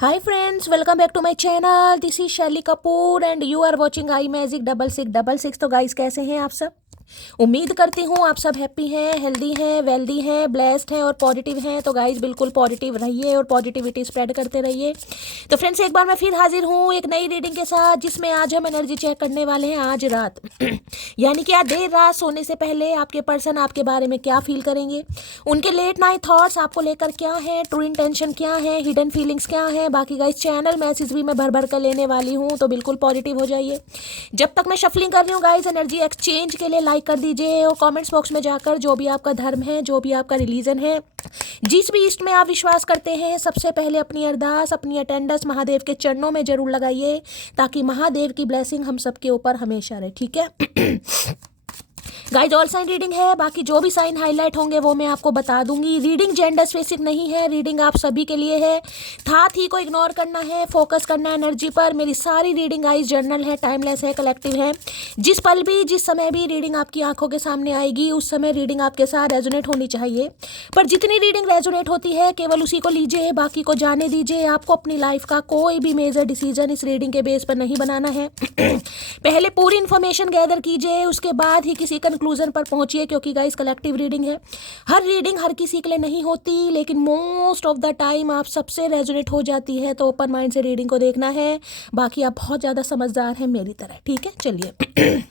Hi friends, welcome back to my channel. This is Shelly Kapoor and you are watching I magic 6666। तो guys कैसे हैं आप सब? उम्मीद करती हूँ आप सब हैप्पी हैं, हेल्दी हैं, वेल्दी हैं, ब्लेस्ड हैं और पॉजिटिव हैं। तो गाइस बिल्कुल पॉजिटिव रहिए और पॉजिटिविटी स्प्रेड करते रहिए। तो फ्रेंड्स एक बार मैं फिर हाजिर हूँ एक नई रीडिंग के साथ, जिसमें आज हम एनर्जी चेक करने वाले हैं आज रात यानी कि आज देर रात सोने से पहले आपके पर्सन आपके बारे में क्या फील करेंगे, उनके लेट नाइट थॉट्स आपको लेकर क्या है, ट्रू इंटेंशन क्या है, हिडन फीलिंग्स क्या है। बाकी गाइस चैनल मैसेज भी मैं भर भर कर लेने वाली हूँ, तो बिल्कुल पॉजिटिव हो जाइए। जब तक मैं शफलिंग कर रही हूँ गाइस, एनर्जी एक्सचेंज के लिए लाइक कर दीजिए और कमेंट्स बॉक्स में जाकर जो भी आपका धर्म है, जो भी आपका रिलीजन है, जिस भी इष्ट में आप विश्वास करते हैं, सबसे पहले अपनी अरदास, अपनी अटेंडेंस महादेव के चरणों में जरूर लगाइए, ताकि महादेव की ब्लेसिंग हम सबके ऊपर हमेशा रहे। ठीक है गाइज ऑल साइन रीडिंग है, बाकी जो भी साइन हाईलाइट होंगे वो मैं आपको बता दूंगी। रीडिंग जेंडर स्पेसिफिक नहीं है, रीडिंग आप सभी के लिए है। था थी को इग्नोर करना है, फोकस करना है एनर्जी पर। मेरी सारी रीडिंग गाइज जर्नल है, टाइमलेस है, कलेक्टिव है। जिस पल भी, जिस समय भी रीडिंग आपकी आंखों के सामने आएगी, उस समय रीडिंग आपके साथ रेजोनेट होनी चाहिए। पर जितनी रीडिंग रेजोनेट होती है केवल उसी को लीजिए, बाकी को जाने दीजिए। आपको अपनी लाइफ का कोई भी मेजर डिसीजन इस रीडिंग के बेस पर नहीं बनाना है पहले पूरी इन्फॉर्मेशन गैदर कीजिए, उसके बाद ही किसी कंक्लूजन पर पहुंचिए, क्योंकि गाइस कलेक्टिव रीडिंग है। हर रीडिंग हर किसी के लिए नहीं होती, लेकिन मोस्ट ऑफ द टाइम आप सबसे रेजोनेट हो जाती है। तो ओपन माइंड से रीडिंग को देखना है। बाकी आप बहुत ज़्यादा समझदार हैं मेरी तरह। ठीक है, चलिए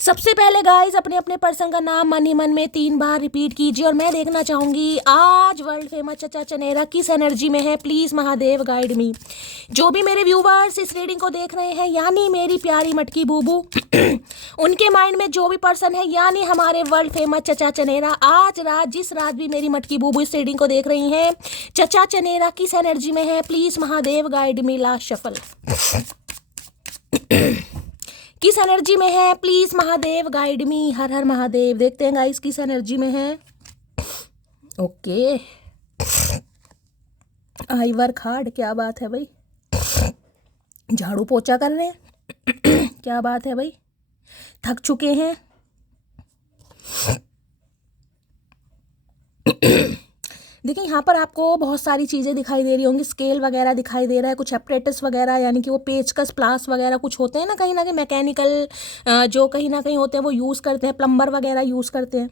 सबसे पहले गाइस अपने अपने पर्सन का नाम मन ही मन में 3 बार रिपीट कीजिए और मैं देखना चाहूंगी आज वर्ल्ड फेमस चचा चनेरा किस एनर्जी में है। प्लीज महादेव गाइड मी। जो भी मेरे व्यूवर्स इस रीडिंग को देख रहे हैं, यानी मेरी प्यारी मटकी बूबू उनके माइंड में जो भी पर्सन है, यानी हमारे वर्ल्ड फेमस चचा चनेरा, आज रात जिस रात भी मेरी मटकी बूबू इस रीडिंग को देख रही हैं, चचा चनेरा किस एनर्जी में है। Please Mahadev guide me. Last shuffle किस एनर्जी में है, प्लीज महादेव गाइड मी। हर हर महादेव। देखते हैं गाइस किस एनर्जी में है। ओके, आई वर्क हार्ड, क्या बात है भाई। झाड़ू पोछा कर रहे हैं क्या बात है भाई। थक चुके हैं देखिए यहाँ पर आपको बहुत सारी चीज़ें दिखाई दे रही होंगी। स्केल वगैरह दिखाई दे रहा है, कुछ एपरेटस वगैरह, यानी कि वो पेचकस प्लास वगैरह कुछ होते हैं ना कहीं मैकेनिकल, जो कहीं ना कहीं होते हैं वो यूज़ करते हैं, प्लम्बर वगैरह यूज़ करते हैं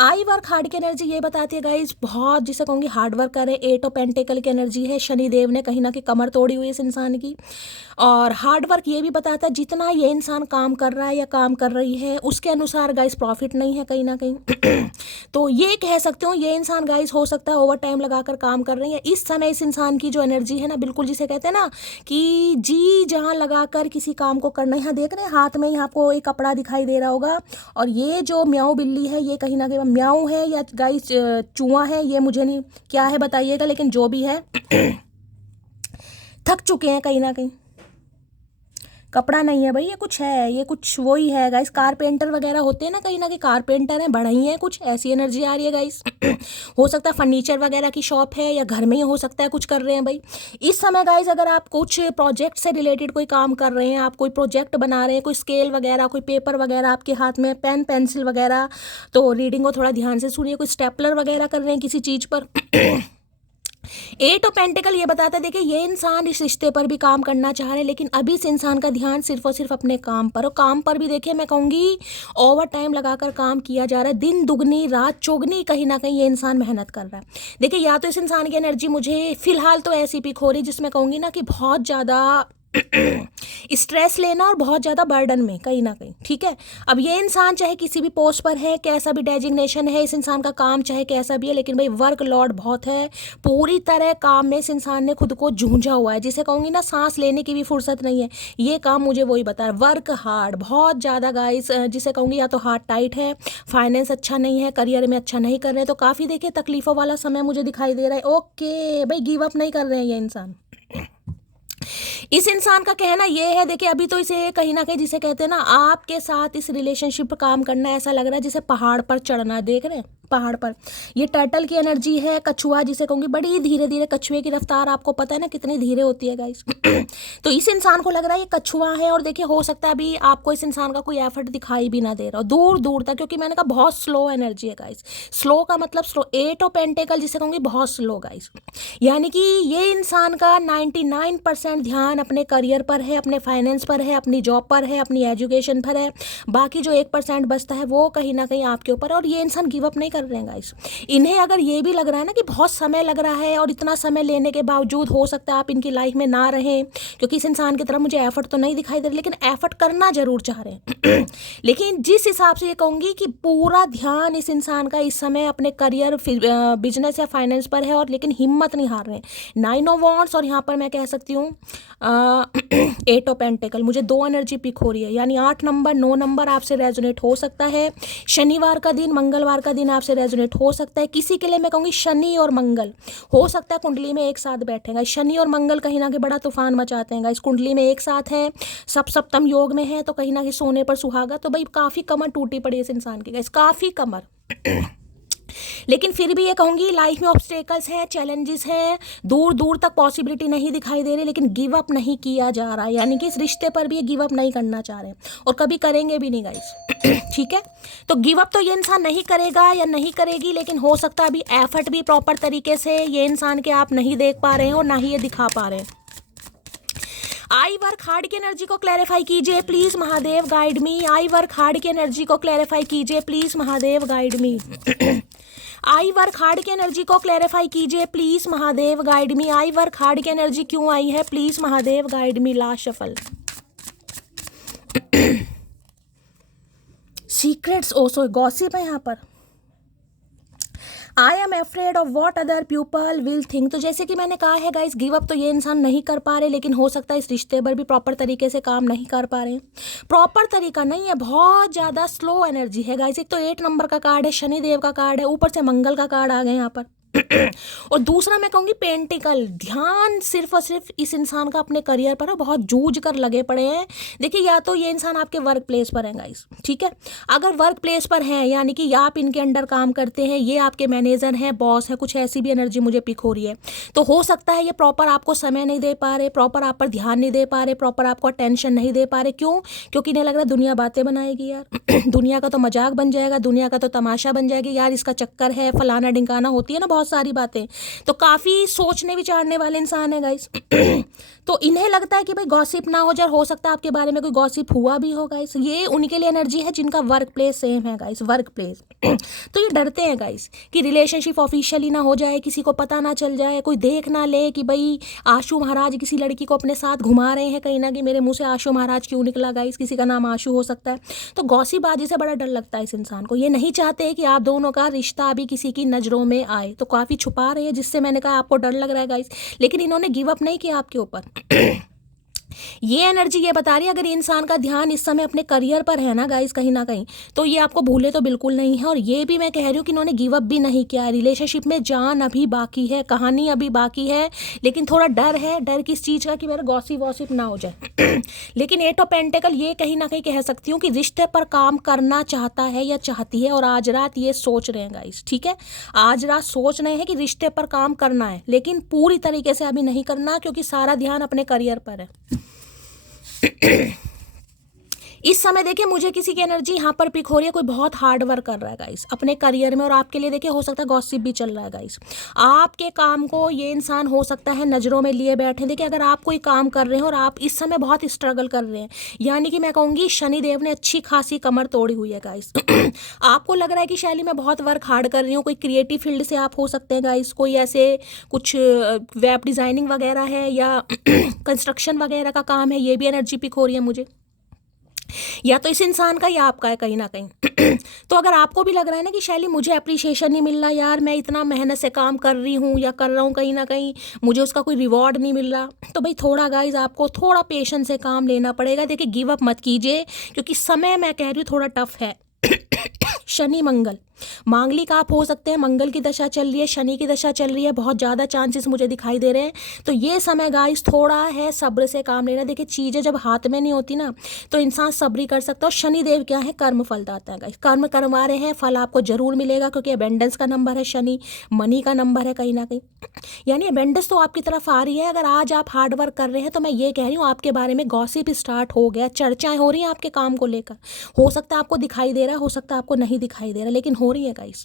आई वर्क हार्ड की एनर्जी ये बताती है गाइज, बहुत जिसे कहूँगी हार्ड वर्क करे। 8 ऑफ पेंटिकल की एनर्जी है, शनिदेव ने कहीं ना कहीं कमर तोड़ी हुई है इस इंसान की। और हार्ड वर्क ये भी बताता है जितना ये इंसान काम कर रहा है या काम कर रही है, उसके अनुसार गाइज प्रॉफिट नहीं है कहीं ना कहीं तो ये कह सकते हो ये इंसान गाइज हो सकता है ओवर टाइम लगाकर काम कर रही है। इस समय इस इंसान की जो एनर्जी है ना, बिल्कुल जिसे कहते हैं ना कि जी जहाँ लगाकर किसी काम को करना है। यहाँ देख रहे हैं हाथ में यहाँ आपको एक कपड़ा दिखाई दे रहा होगा, और ये जो म्याऊ बिल्ली है ये कहीं ना कहीं म्याऊ है या गाइज चूहा है, ये मुझे नहीं क्या है बताइएगा, लेकिन जो भी है थक चुके हैं कहीं ना कहीं। कपड़ा नहीं है भाई, ये कुछ है, ये कुछ वही है गाइस, कारपेंटर वगैरह होते हैं ना कहीं कारपेंटर हैं, बढ़ई हैं, कुछ ऐसी एनर्जी आ रही है गाइस हो सकता है फर्नीचर वगैरह की शॉप है या घर में ही हो सकता है कुछ कर रहे हैं भाई इस समय गाइस। अगर आप कुछ प्रोजेक्ट से रिलेटेड कोई काम कर रहे हैं, आप कोई प्रोजेक्ट बना रहे हैं, कोई स्केल वगैरह, कोई पेपर वगैरह आपके हाथ में, पेन पेंसिल वगैरह, तो रीडिंग को थोड़ा ध्यान से सुनिए। कोई स्टेपलर वगैरह कर रहे हैं किसी चीज़ पर 8 ऑफ पेंटिकल ये बताता है, देखिए ये इंसान इस रिश्ते पर भी काम करना चाह रहे हैं, लेकिन अभी इस इंसान का ध्यान सिर्फ और सिर्फ अपने काम पर, और काम पर भी देखिए मैं कहूँगी ओवर टाइम लगाकर काम किया जा रहा है, दिन दुगनी रात चौगनी कहीं ना कहीं ये इंसान मेहनत कर रहा है। देखिए या तो इस इंसान की एनर्जी मुझे फिलहाल तो ऐसी पिक हो रही जिसमें कहूँगी ना कि बहुत ज़्यादा स्ट्रेस लेना और बहुत ज़्यादा बर्डन में कहीं ना कहीं। ठीक है, अब ये इंसान चाहे किसी भी पोस्ट पर है, कैसा भी डेजिग्नेशन है, इस इंसान का काम चाहे कैसा भी है, लेकिन भाई वर्क लोड बहुत है, पूरी तरह काम में इस इंसान ने खुद को जूझा हुआ है, जिसे कहूँगी ना सांस लेने की भी फुर्सत नहीं है। ये काम मुझे वही बता रहा है, वर्क हार्ड बहुत ज़्यादा गाइस, जिसे कहूँगी या तो हार्ट टाइट है, फाइनेंस अच्छा नहीं है, करियर में अच्छा नहीं कर रहे हैं, तो काफ़ी देखिए तकलीफ़ों वाला समय मुझे दिखाई दे रहा है। ओके भाई, गिव अप नहीं कर रहे हैं ये इंसान। इस इंसान का कहना ये है, देखिए अभी तो इसे कहीं ना कहीं जिसे कहते हैं ना, आपके साथ इस रिलेशनशिप पर काम करना ऐसा लग रहा है जैसे पहाड़ पर चढ़ना, देख रहे हैं पहाड़ पर। ये टर्टल की एनर्जी है, कछुआ जिसे कहूँगी, बड़ी धीरे धीरे, कछुए की रफ्तार आपको पता है ना कितनी धीरे होती है गाइस। तो इस इंसान को लग रहा है ये कछुआ है, और देखिए हो सकता है अभी आपको इस इंसान का कोई एफर्ट दिखाई भी ना दे रहा हो दूर दूर तक, क्योंकि मैंने कहा बहुत स्लो एनर्जी है गाइस। स्लो का मतलब स्लो, 8 ऑफ पेंटिकल जिसे कहूँगी बहुत स्लो गाइस। यानी कि ये इंसान का 99% ध्यान अपने करियर पर है, अपने फाइनेंस पर है, अपनी जॉब पर है, अपनी एजुकेशन पर है। बाकी जो 1% बचता है वो कहीं ना कहीं आपके ऊपर है, और ये इंसान गिव अप नहीं कर रहे हैं गाइस। इन्हें अगर ये भी लग रहा है ना कि बहुत समय लग रहा है, और इतना समय लेने के बावजूद हो सकता है आप इनकी लाइफ में ना रहें, क्योंकि इस इंसान की तरफ मुझे एफर्ट तो नहीं दिखाई दे रहा, लेकिन एफर्ट करना जरूर चाह रहे हैं। लेकिन जिस हिसाब से ये कहूँगी कि पूरा ध्यान इस इंसान का इस समय अपने करियर, बिजनेस या फाइनेंस पर है, और लेकिन हिम्मत नहीं हार रहे हैं। 9 ऑफ वॉन्ड्स, और यहाँ पर मैं कह सकती हूँ 8 ऑफ पेंटिकल, मुझे 2 एनर्जी पिक हो रही है, यानी 8 नंबर 9 नंबर आपसे रेजोनेट हो सकता है। शनिवार का दिन, मंगलवार का दिन आपसे रेजोनेट हो सकता है। किसी के लिए मैं कहूँगी शनि और मंगल हो सकता है कुंडली में एक साथ बैठेगा। शनि और मंगल कहीं ना कहीं बड़ा तूफान मचाते हैं, इस कुंडली में एक साथ हैं, सप्तम योग में है, तो कहीं ना कहीं सोने पर सुहागा। तो भाई काफ़ी कमर टूटी पड़ी है इस इंसान की, काफ़ी कमर। लेकिन फिर भी ये कहूँगी लाइफ में ऑब्स्टेकल्स हैं, चैलेंजेस हैं, दूर दूर तक पॉसिबिलिटी नहीं दिखाई दे रही, लेकिन गिव अप नहीं किया जा रहा, यानी कि इस रिश्ते पर भी ये गिव अप नहीं करना चाह रहे और कभी करेंगे भी नहीं गाइस। ठीक है, तो गिव अप तो ये इंसान नहीं करेगा या नहीं करेगी, लेकिन हो सकता है अभी एफर्ट भी प्रॉपर तरीके से ये इंसान के आप नहीं देख पा रहे हैं और ना ही ये दिखा पा रहे हैं। आई वर्क हार्ड की एनर्जी को क्लैरिफाई कीजिए please, Mahadev guide me. I work hard की एनर्जी को क्लैरिफाई कीजिए please, Mahadev guide me. I work hard की एनर्जी को क्लैरिफाई कीजिए please, Mahadev guide me. I work hard की एनर्जी क्यों आई है, please Mahadev guide me. Last shuffle. Secrets Osho gossip है यहाँ पर। I am afraid of what other people will think. तो जैसे कि मैंने कहा है गाइस, गिव अप तो ये इंसान नहीं कर पा रहे, लेकिन हो सकता है इस रिश्ते पर भी प्रॉपर तरीके से काम नहीं कर पा रहे। प्रॉपर तरीका नहीं है, बहुत ज़्यादा स्लो एनर्जी है गाइस। एक तो 8 नंबर का कार्ड है, शनिदेव का कार्ड है, ऊपर से मंगल का कार्ड आ गए यहाँ पर। और दूसरा मैं कहूँगी पेंटिकल। ध्यान सिर्फ और सिर्फ इस इंसान का अपने करियर पर है, बहुत जूझ कर लगे पड़े हैं। देखिए, या तो ये इंसान आपके वर्क प्लेस पर है गाइस, ठीक है। अगर वर्क प्लेस पर हैं, यानी कि आप इनके अंडर काम करते हैं, ये आपके मैनेजर हैं, बॉस है, कुछ ऐसी भी एनर्जी मुझे पिक हो रही है, तो हो सकता है ये प्रॉपर आपको समय नहीं दे पा रहे, प्रॉपर आप पर ध्यान नहीं दे पा रहे, प्रॉपर आपको अटेंशन नहीं दे पा रहे। क्यों? क्योंकि इन्हें लग रहा है दुनिया बातें बनाएगी यार। दुनिया का तो मजाक बन जाएगा, दुनिया का तो तमाशा बन जाएगी यार, इसका चक्कर है, फलाना ढिंकाना, होती है ना बहुत सारी बातें। तो काफी सोचने विचारने वाले इंसान है गाइस। तो इन्हें लगता है कि भाई गॉसिप ना हो जाए, हो सकता है आपके बारे में कोई गॉसिप हुआ भी हो गाइस। ये उनके लिए एनर्जी है जिनका वर्क प्लेस सेम है गाइस, वर्क प्लेस। तो ये डरते हैं गाइस कि रिलेशनशिप ऑफिशियली ना हो जाए, किसी को पता ना चल जाए, कोई देख ना ले कि भाई आशु महाराज किसी लड़की को अपने साथ घुमा रहे हैं, कहीं ना कहीं मेरे मुंह से आशु महाराज क्यों निकला गाइस, किसी का नाम आशु हो सकता है। तो गॉसिपबाजी से बड़ा डर लगता है इस इंसान को। ये नहीं चाहते कि आप दोनों का रिश्ता अभी किसी की नजरों में आए, तो काफी छुपा रहे हैं, जिससे मैंने कहा आपको डर लग रहा है गाइस। लेकिन इन्होंने गिव अप नहीं किया आपके ऊपर। ये एनर्जी ये बता रही है, अगर इंसान का ध्यान इस समय अपने करियर पर है ना गाइस, कहीं ना कहीं, तो ये आपको भूले तो बिल्कुल नहीं है। और ये भी मैं कह रही हूँ कि इन्होंने गिव अप भी नहीं किया है। रिलेशनशिप में जान अभी बाकी है, कहानी अभी बाकी है, लेकिन थोड़ा डर है। डर किस चीज़ का? कि मेरा गॉसिप वॉसिप ना हो जाए। लेकिन 8 ऑफ पेंटिकल ये कहीं ना कहीं कह सकती हूँ कि रिश्ते पर काम करना चाहता है या चाहती है, और आज रात ये सोच रहे हैं गाइस, ठीक है। आज रात सोच रहे हैं कि रिश्ते पर काम करना है, लेकिन पूरी तरीके से अभी नहीं करना, क्योंकि सारा ध्यान अपने करियर पर है। इस समय देखिए मुझे किसी की एनर्जी यहाँ पर पिक हो रही है, कोई बहुत हार्ड वर्क कर रहा है गाइस अपने करियर में, और आपके लिए देखिए हो सकता है गॉसिप भी चल रहा है गाइस। आपके काम को ये इंसान हो सकता है नज़रों में लिए बैठे। देखिए, अगर आप कोई काम कर रहे हैं और आप इस समय बहुत स्ट्रगल कर रहे हैं, यानी कि मैं कहूँगी शनिदेव ने अच्छी खासी कमर तोड़ी हुई है गाइस। आपको लग रहा है कि शैली मैं बहुत वर्क हार्ड कर रही हूँ, कोई क्रिएटिव फील्ड से आप हो सकते हैं गाइस, कोई ऐसे कुछ वेब डिज़ाइनिंग वगैरह है या कंस्ट्रक्शन वगैरह का काम है, ये भी एनर्जी पिक हो रही है मुझे, या तो इस इंसान का या आपका है कहीं ना कहीं। तो अगर आपको भी लग रहा है ना कि शैली मुझे अप्रिशिएशन नहीं मिल रहा यार, मैं इतना मेहनत से काम कर रही हूँ या कर रहा हूँ, कहीं ना कहीं मुझे उसका कोई रिवॉर्ड नहीं मिल रहा, तो भाई थोड़ा गाइज आपको थोड़ा पेशेंस से काम लेना पड़ेगा। देखिए, गिव अप मत कीजिए, क्योंकि समय मैं कह रही हूँ थोड़ा टफ है। शनि मंगल मांगलिक आप हो सकते हैं, मंगल की दशा चल रही है, शनि की दशा चल रही है, बहुत ज़्यादा चांसेस मुझे दिखाई दे रहे हैं। तो ये समय गाइस थोड़ा है सब्र से काम लेना। देखिए चीज़ें जब हाथ में नहीं होती ना तो इंसान सब्र कर सकता है। और शनिदेव क्या है, कर्म फल दाता है गाइस। कर्म करवा रहे हैं, फल आपको जरूर मिलेगा, क्योंकि अबेंडेंस का नंबर है शनि, मनी का नंबर है कहीं ना कहीं, यानी अबेंडेंस तो आपकी तरफ आ रही है। अगर आज आप हार्ड वर्क कर रहे हैं तो मैं ये कह रही हूँ आपके बारे में गॉसिप स्टार्ट हो गया, चर्चाएं हो रही हैं आपके काम को लेकर। हो सकता है आपको दिखाई दे रहा है, हो सकता है आपको नहीं दिखाई दे रहा, लेकिन हो रही है गाइस।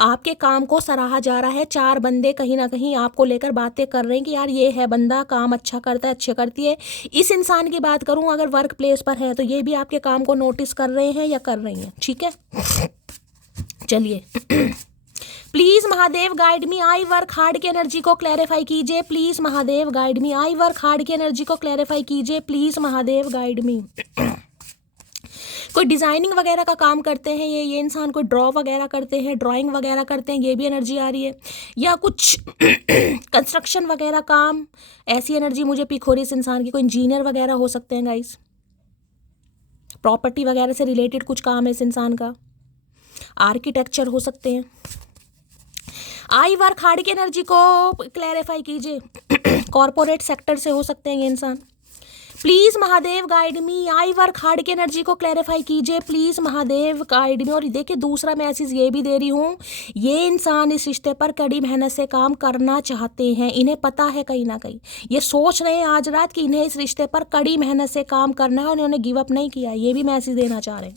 आपके काम को सराहा जा रहा है। 4 बंदे कहीं ना कहीं आपको लेकर बातें कर रहे हैं कि यार ये है बंदा, काम अच्छा करता है, अच्छे करती है। इस इंसान की बात करूं अगर वर्क प्लेस पर है तो ये भी आपके काम को नोटिस कर रहे हैं या कर रही हैं, ठीक है। चलिए please Mahadev guide me, I work hard की एनर्जी को क्लैरिफाई कीजिए please Mahadev guide me, I work hard की एनर्जी को क्लैरिफाई कीजिए प्लीज महादेव गाइड मी। कोई डिज़ाइनिंग वगैरह का काम करते हैं ये इंसान, कोई ड्रॉ वगैरह करते हैं, ड्राइंग वगैरह करते हैं, ये भी एनर्जी आ रही है। या कुछ कंस्ट्रक्शन वगैरह काम, ऐसी एनर्जी मुझे पिक हो रही है इस इंसान की। कोई इंजीनियर वगैरह हो सकते हैं गाइस, प्रॉपर्टी वगैरह से रिलेटेड कुछ काम है इस इंसान का, आर्किटेक्चर हो सकते हैं। आई वर्क हार्ड की एनर्जी को क्लैरिफाई कीजिए। कॉर्पोरेट सेक्टर से हो सकते हैं ये इंसान। Please Mahadev guide me, I work hard की एनर्जी को क्लैरिफाई कीजिए प्लीज महादेव गाइड मी। और देखिए दूसरा मैसेज ये भी दे रही हूँ, ये इंसान इस रिश्ते पर कड़ी मेहनत से काम करना चाहते हैं। इन्हें पता है कहीं ना कहीं, ये सोच रहे हैं आज रात कि इन्हें इस रिश्ते पर कड़ी मेहनत से काम करना है और इन्होंने गिव अप नहीं किया, ये भी मैसेज देना चाह रहे हैं।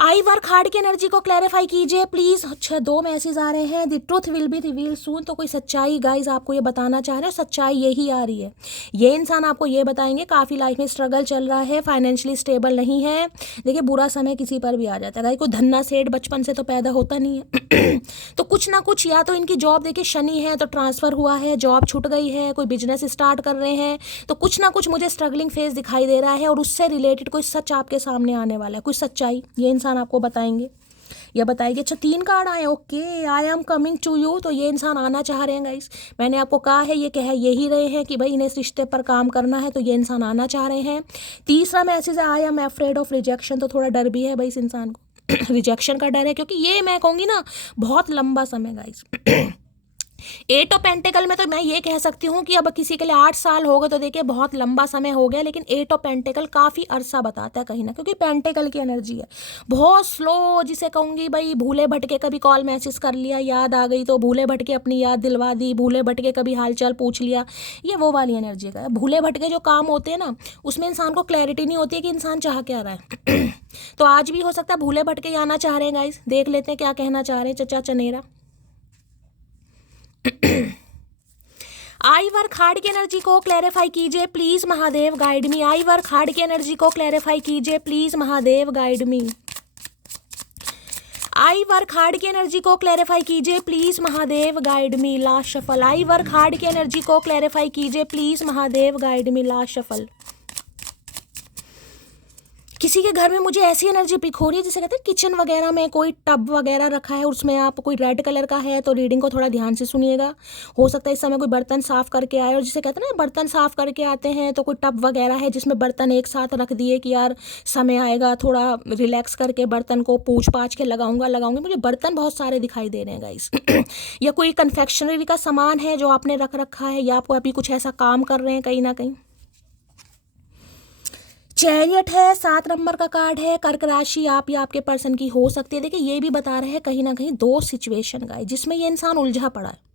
आई वर्क हार्ड की एनर्जी को क्लैरिफाई कीजिए प्लीज। अच्छा 2 मैसेज आ रहे हैं, the truth will be reveal soon. तो कोई सच्चाई गाइज आपको ये बताना चाह रहे हैं, सच्चाई यही आ रही है। ये इंसान आपको ये बताएंगे काफ़ी लाइफ में स्ट्रगल चल रहा है, फाइनेंशियली स्टेबल नहीं है। देखिए बुरा समय किसी पर भी आ जाता है गाइज, कोई धन्ना सेठ बचपन से तो पैदा होता नहीं है। तो कुछ ना कुछ, या तो इनकी जॉब देखिए शनि है तो ट्रांसफ़र हुआ है, जॉब छूट गई है, कोई बिजनेस स्टार्ट कर रहे हैं, तो कुछ ना कुछ मुझे स्ट्रगलिंग फेज दिखाई दे रहा है और उससे रिलेटेड कोई सच आपके सामने आने वाला है, कोई सच्चाई ये इंसान आपको बताएंगे या बताएगी। अच्छा 3 कार्ड आए, okay, I am coming to you. तो ये इंसान आना चाह रहे हैं गाइस, मैंने आपको कहा है ये कह यही रहे हैं कि भाई इन्हें इस रिश्ते पर काम करना है, तो ये इंसान आना चाह रहे हैं। तीसरा मैसेज है, आई एम अफ्रेड ऑफ रिजेक्शन। तो थोड़ा डर भी है भाई इस इंसान को। रिजेक्शन का डर है, क्योंकि ये मैं कहूँगी ना बहुत लंबा समय गाइस। 8 ऑफ पेंटिकल में तो मैं ये कह सकती हूँ कि अब किसी के लिए 8 साल हो गए तो देखिए बहुत लंबा समय हो गया, लेकिन 8 ऑफ पेंटिकल काफ़ी अरसा बताता है कहीं ना, क्योंकि पेंटिकल की एनर्जी है बहुत स्लो, जिसे कहूँगी भाई भूले भटके कभी कॉल मैसेज कर लिया, याद आ गई तो भूले भटके अपनी याद दिलवा दी, भूले भटके कभी हालचाल पूछ लिया, ये वो वाली एनर्जी का है। भूले भटके जो काम होते हैं ना उसमें इंसान को क्लैरिटी नहीं होती है कि इंसान चाह क्या रहा है। तो आज भी हो सकता है भूले भटके आना चाह रहे हैं गाइस, देख लेते हैं क्या कहना चाह रहे हैं चचा चनेरा। आई वर्क हार्ड की एनर्जी को क्लैरिफाई कीजिए please Mahadev guide me, I work hard की एनर्जी को क्लैरिफाई कीजिए please Mahadev guide me, I work hard की एनर्जी को क्लैरिफाई कीजिए please Mahadev guide me. Last shuffle, I work hard की एनर्जी को क्लैरिफाई कीजिए please Mahadev guide me. Last shuffle, किसी के घर में मुझे ऐसी एनर्जी पिक हो रही है जिसे कहते हैं किचन वगैरह में कोई टब वगैरह रखा है, उसमें आप कोई रेड कलर का है, तो रीडिंग को थोड़ा ध्यान से सुनिएगा। हो सकता है इस समय कोई बर्तन साफ करके आए, और जिसे कहते हैं ना बर्तन साफ करके आते हैं तो कोई टब वगैरह है जिसमें बर्तन एक साथ रख दिए कि यार समय आएगा थोड़ा रिलैक्स करके बर्तन को पूछ पाछ के लगाऊंगी। मुझे बर्तन बहुत सारे दिखाई दे रहे हैं गाइस। या कोई कन्फेक्शनरी का सामान है जो आपने रख रखा है, या आपको अभी कुछ ऐसा काम कर रहे हैं कहीं ना कहीं। चैरियट है, 7 नंबर का कार्ड है। कर्क राशि आप या आपके पर्सन की हो सकती है। देखिए ये भी बता रहे हैं कहीं ना कहीं 2 सिचुएशन का है जिसमें ये इंसान उलझा पड़ा है।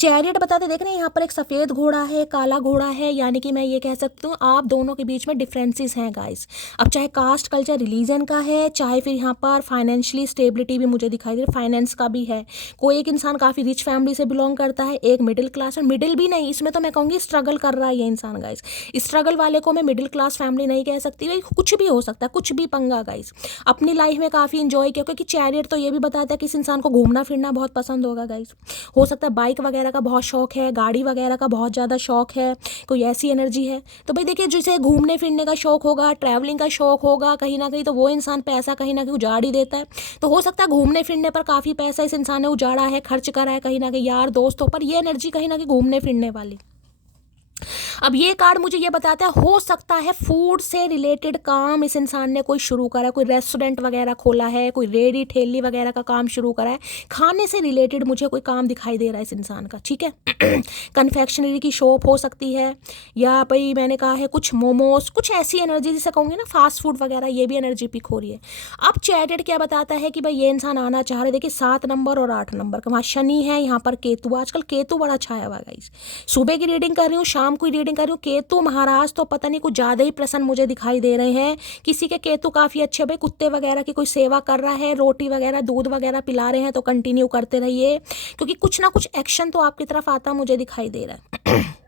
चैरियट बताते देख रहे हैं यहाँ पर एक सफ़ेद घोड़ा है, काला घोड़ा है, यानी कि मैं ये कह सकती हूँ आप दोनों के बीच में डिफरेंसेस हैं गाइस। अब चाहे कास्ट कल्चर रिलीजन का है, चाहे फिर यहाँ पर फाइनेंशियली स्टेबिलिटी भी मुझे दिखाई दे रही है, फाइनेंस का भी है। कोई एक इंसान काफ़ी रिच फैमिली से बिलोंग करता है, एक मिडिल क्लास, और मिडिल भी नहीं, इसमें तो मैं कहूँगी स्ट्रगल कर रहा है ये इंसान गाइस। स्ट्रगल वाले को मैं मिडिल क्लास फैमिली नहीं कह सकती भाई, कुछ भी हो सकता है, कुछ भी पंगा गाइस। अपनी लाइफ में काफ़ी इंजॉय किया, क्योंकि चैरियट तो ये भी बताता है कि इस इंसान को घूमना फिरना बहुत पसंद होगा गाइस। हो सकता है बाइक वगैरह का बहुत शौक है, गाड़ी वगैरह का बहुत ज़्यादा शौक है, कोई ऐसी एनर्जी है। तो भाई देखिए जिसे घूमने फिरने का शौक होगा, ट्रैवलिंग का शौक होगा कहीं ना कहीं, तो वो इंसान पैसा कहीं ना कहीं उजाड़ ही देता है। तो हो सकता है घूमने फिरने पर काफ़ी पैसा इस इंसान ने उजाड़ा है, खर्च करा है कहीं ना कहीं यार दोस्तों पर, ये एनर्जी कहीं ना कहीं घूमने फिरने वाली। अब ये कार्ड मुझे ये बताता है, हो सकता है फूड से रिलेटेड काम इस इंसान ने कोई शुरू करा है, कोई रेस्टोरेंट वगैरह खोला है, कोई रेडी ठेली वगैरह का काम शुरू करा है, खाने से रिलेटेड मुझे कोई काम दिखाई दे रहा है इस इंसान का, ठीक है। कन्फेक्शनरी की शॉप हो सकती है, या भाई मैंने कहा है कुछ मोमोज, कुछ ऐसी एनर्जी जिसे कहूँगी ना फास्ट फूड वगैरह, ये भी एनर्जी पिक हो रही है। अब चैरियट क्या बताता है कि भाई ये इंसान आना चाह रहे, देखिए 7 नंबर और 8 नंबर का, वहाँ शनि है, यहाँ पर केतु, आजकल केतु बड़ा छाया हुआ है गाइस। सुबह की रीडिंग कर रही हूँ, शाम की रीडिंग कर रही हूँ, केतु महाराज तो पता नहीं कुछ ज़्यादा ही प्रसन्न मुझे दिखाई दे रहे हैं। किसी के केतु काफ़ी अच्छे, भाई कुत्ते वगैरह की कोई सेवा कर रहा है, रोटी वगैरह दूध वगैरह पिला रहे हैं तो कंटिन्यू करते रहिए, क्योंकि कुछ ना कुछ एक्शन तो आपकी तरफ आता मुझे दिखाई दे रहा है।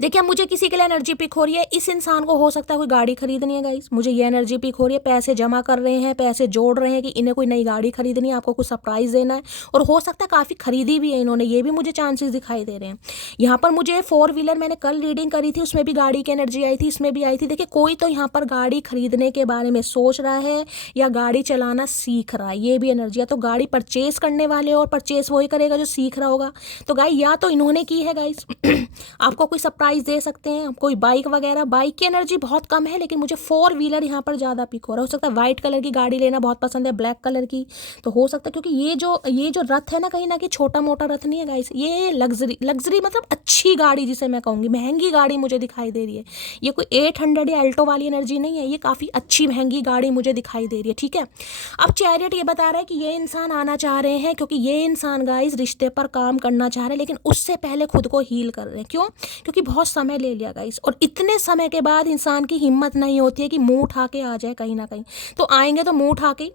देखिए मुझे किसी के लिए एनर्जी पिक हो रही है, इस इंसान को हो सकता है कोई गाड़ी खरीदनी है गाइस, मुझे ये एनर्जी पिक हो रही है, पैसे जमा कर रहे हैं, पैसे जोड़ रहे हैं कि इन्हें कोई नई गाड़ी खरीदनी है, आपको कुछ सरप्राइज देना है, और हो सकता है काफ़ी खरीदी भी है इन्होंने, ये भी मुझे चांसेस दिखाई दे रहे हैं। यहाँ पर मुझे 4 व्हीलर मैंने कल रीडिंग करी थी, उसमें भी गाड़ी की एनर्जी आई थी, इसमें भी आई थी। देखिए कोई तो यहाँ पर गाड़ी खरीदने के बारे में सोच रहा है या गाड़ी चलाना सीख रहा है, ये भी एनर्जी है। तो गाड़ी परचेज करने वाले, और परचेज वही करेगा जो सीख रहा होगा, तो गाइस या तो इन्होंने की है गाइस आपको कोई सरप्राइज दे सकते हैं, कोई बाइक वगैरह, बाइक की एनर्जी बहुत कम है, लेकिन मुझे 4 व्हीलर यहाँ पर ज़्यादा पिक हो रहा है। हो सकता है वाइट कलर की गाड़ी लेना बहुत पसंद है, ब्लैक कलर की, तो हो सकता है, क्योंकि ये जो रथ है ना, कहीं ना कहीं छोटा मोटा रथ नहीं है गाइस, ये लग्जरी मतलब अच्छी गाड़ी जिसे मैं कहूँगी, महंगी गाड़ी मुझे दिखाई दे रही है। ये कोई 800 या अल्टो वाली एनर्जी नहीं है, ये काफ़ी अच्छी महंगी गाड़ी मुझे दिखाई दे रही है, ठीक है। अब चैरियट ये बता रहा है कि ये इंसान आना चाह रहे हैं, क्योंकि ये इंसान गाइस रिश्ते पर काम करना चाह रहे हैं, लेकिन उससे पहले खुद को हील कर रहे हैं। क्यों? क्योंकि बहुत समय ले लिया गाइस, और इतने समय के बाद इंसान की हिम्मत नहीं होती है कि मुंह उठा के आ जाए कहीं ना कहीं, तो आएंगे तो मुंह उठा के।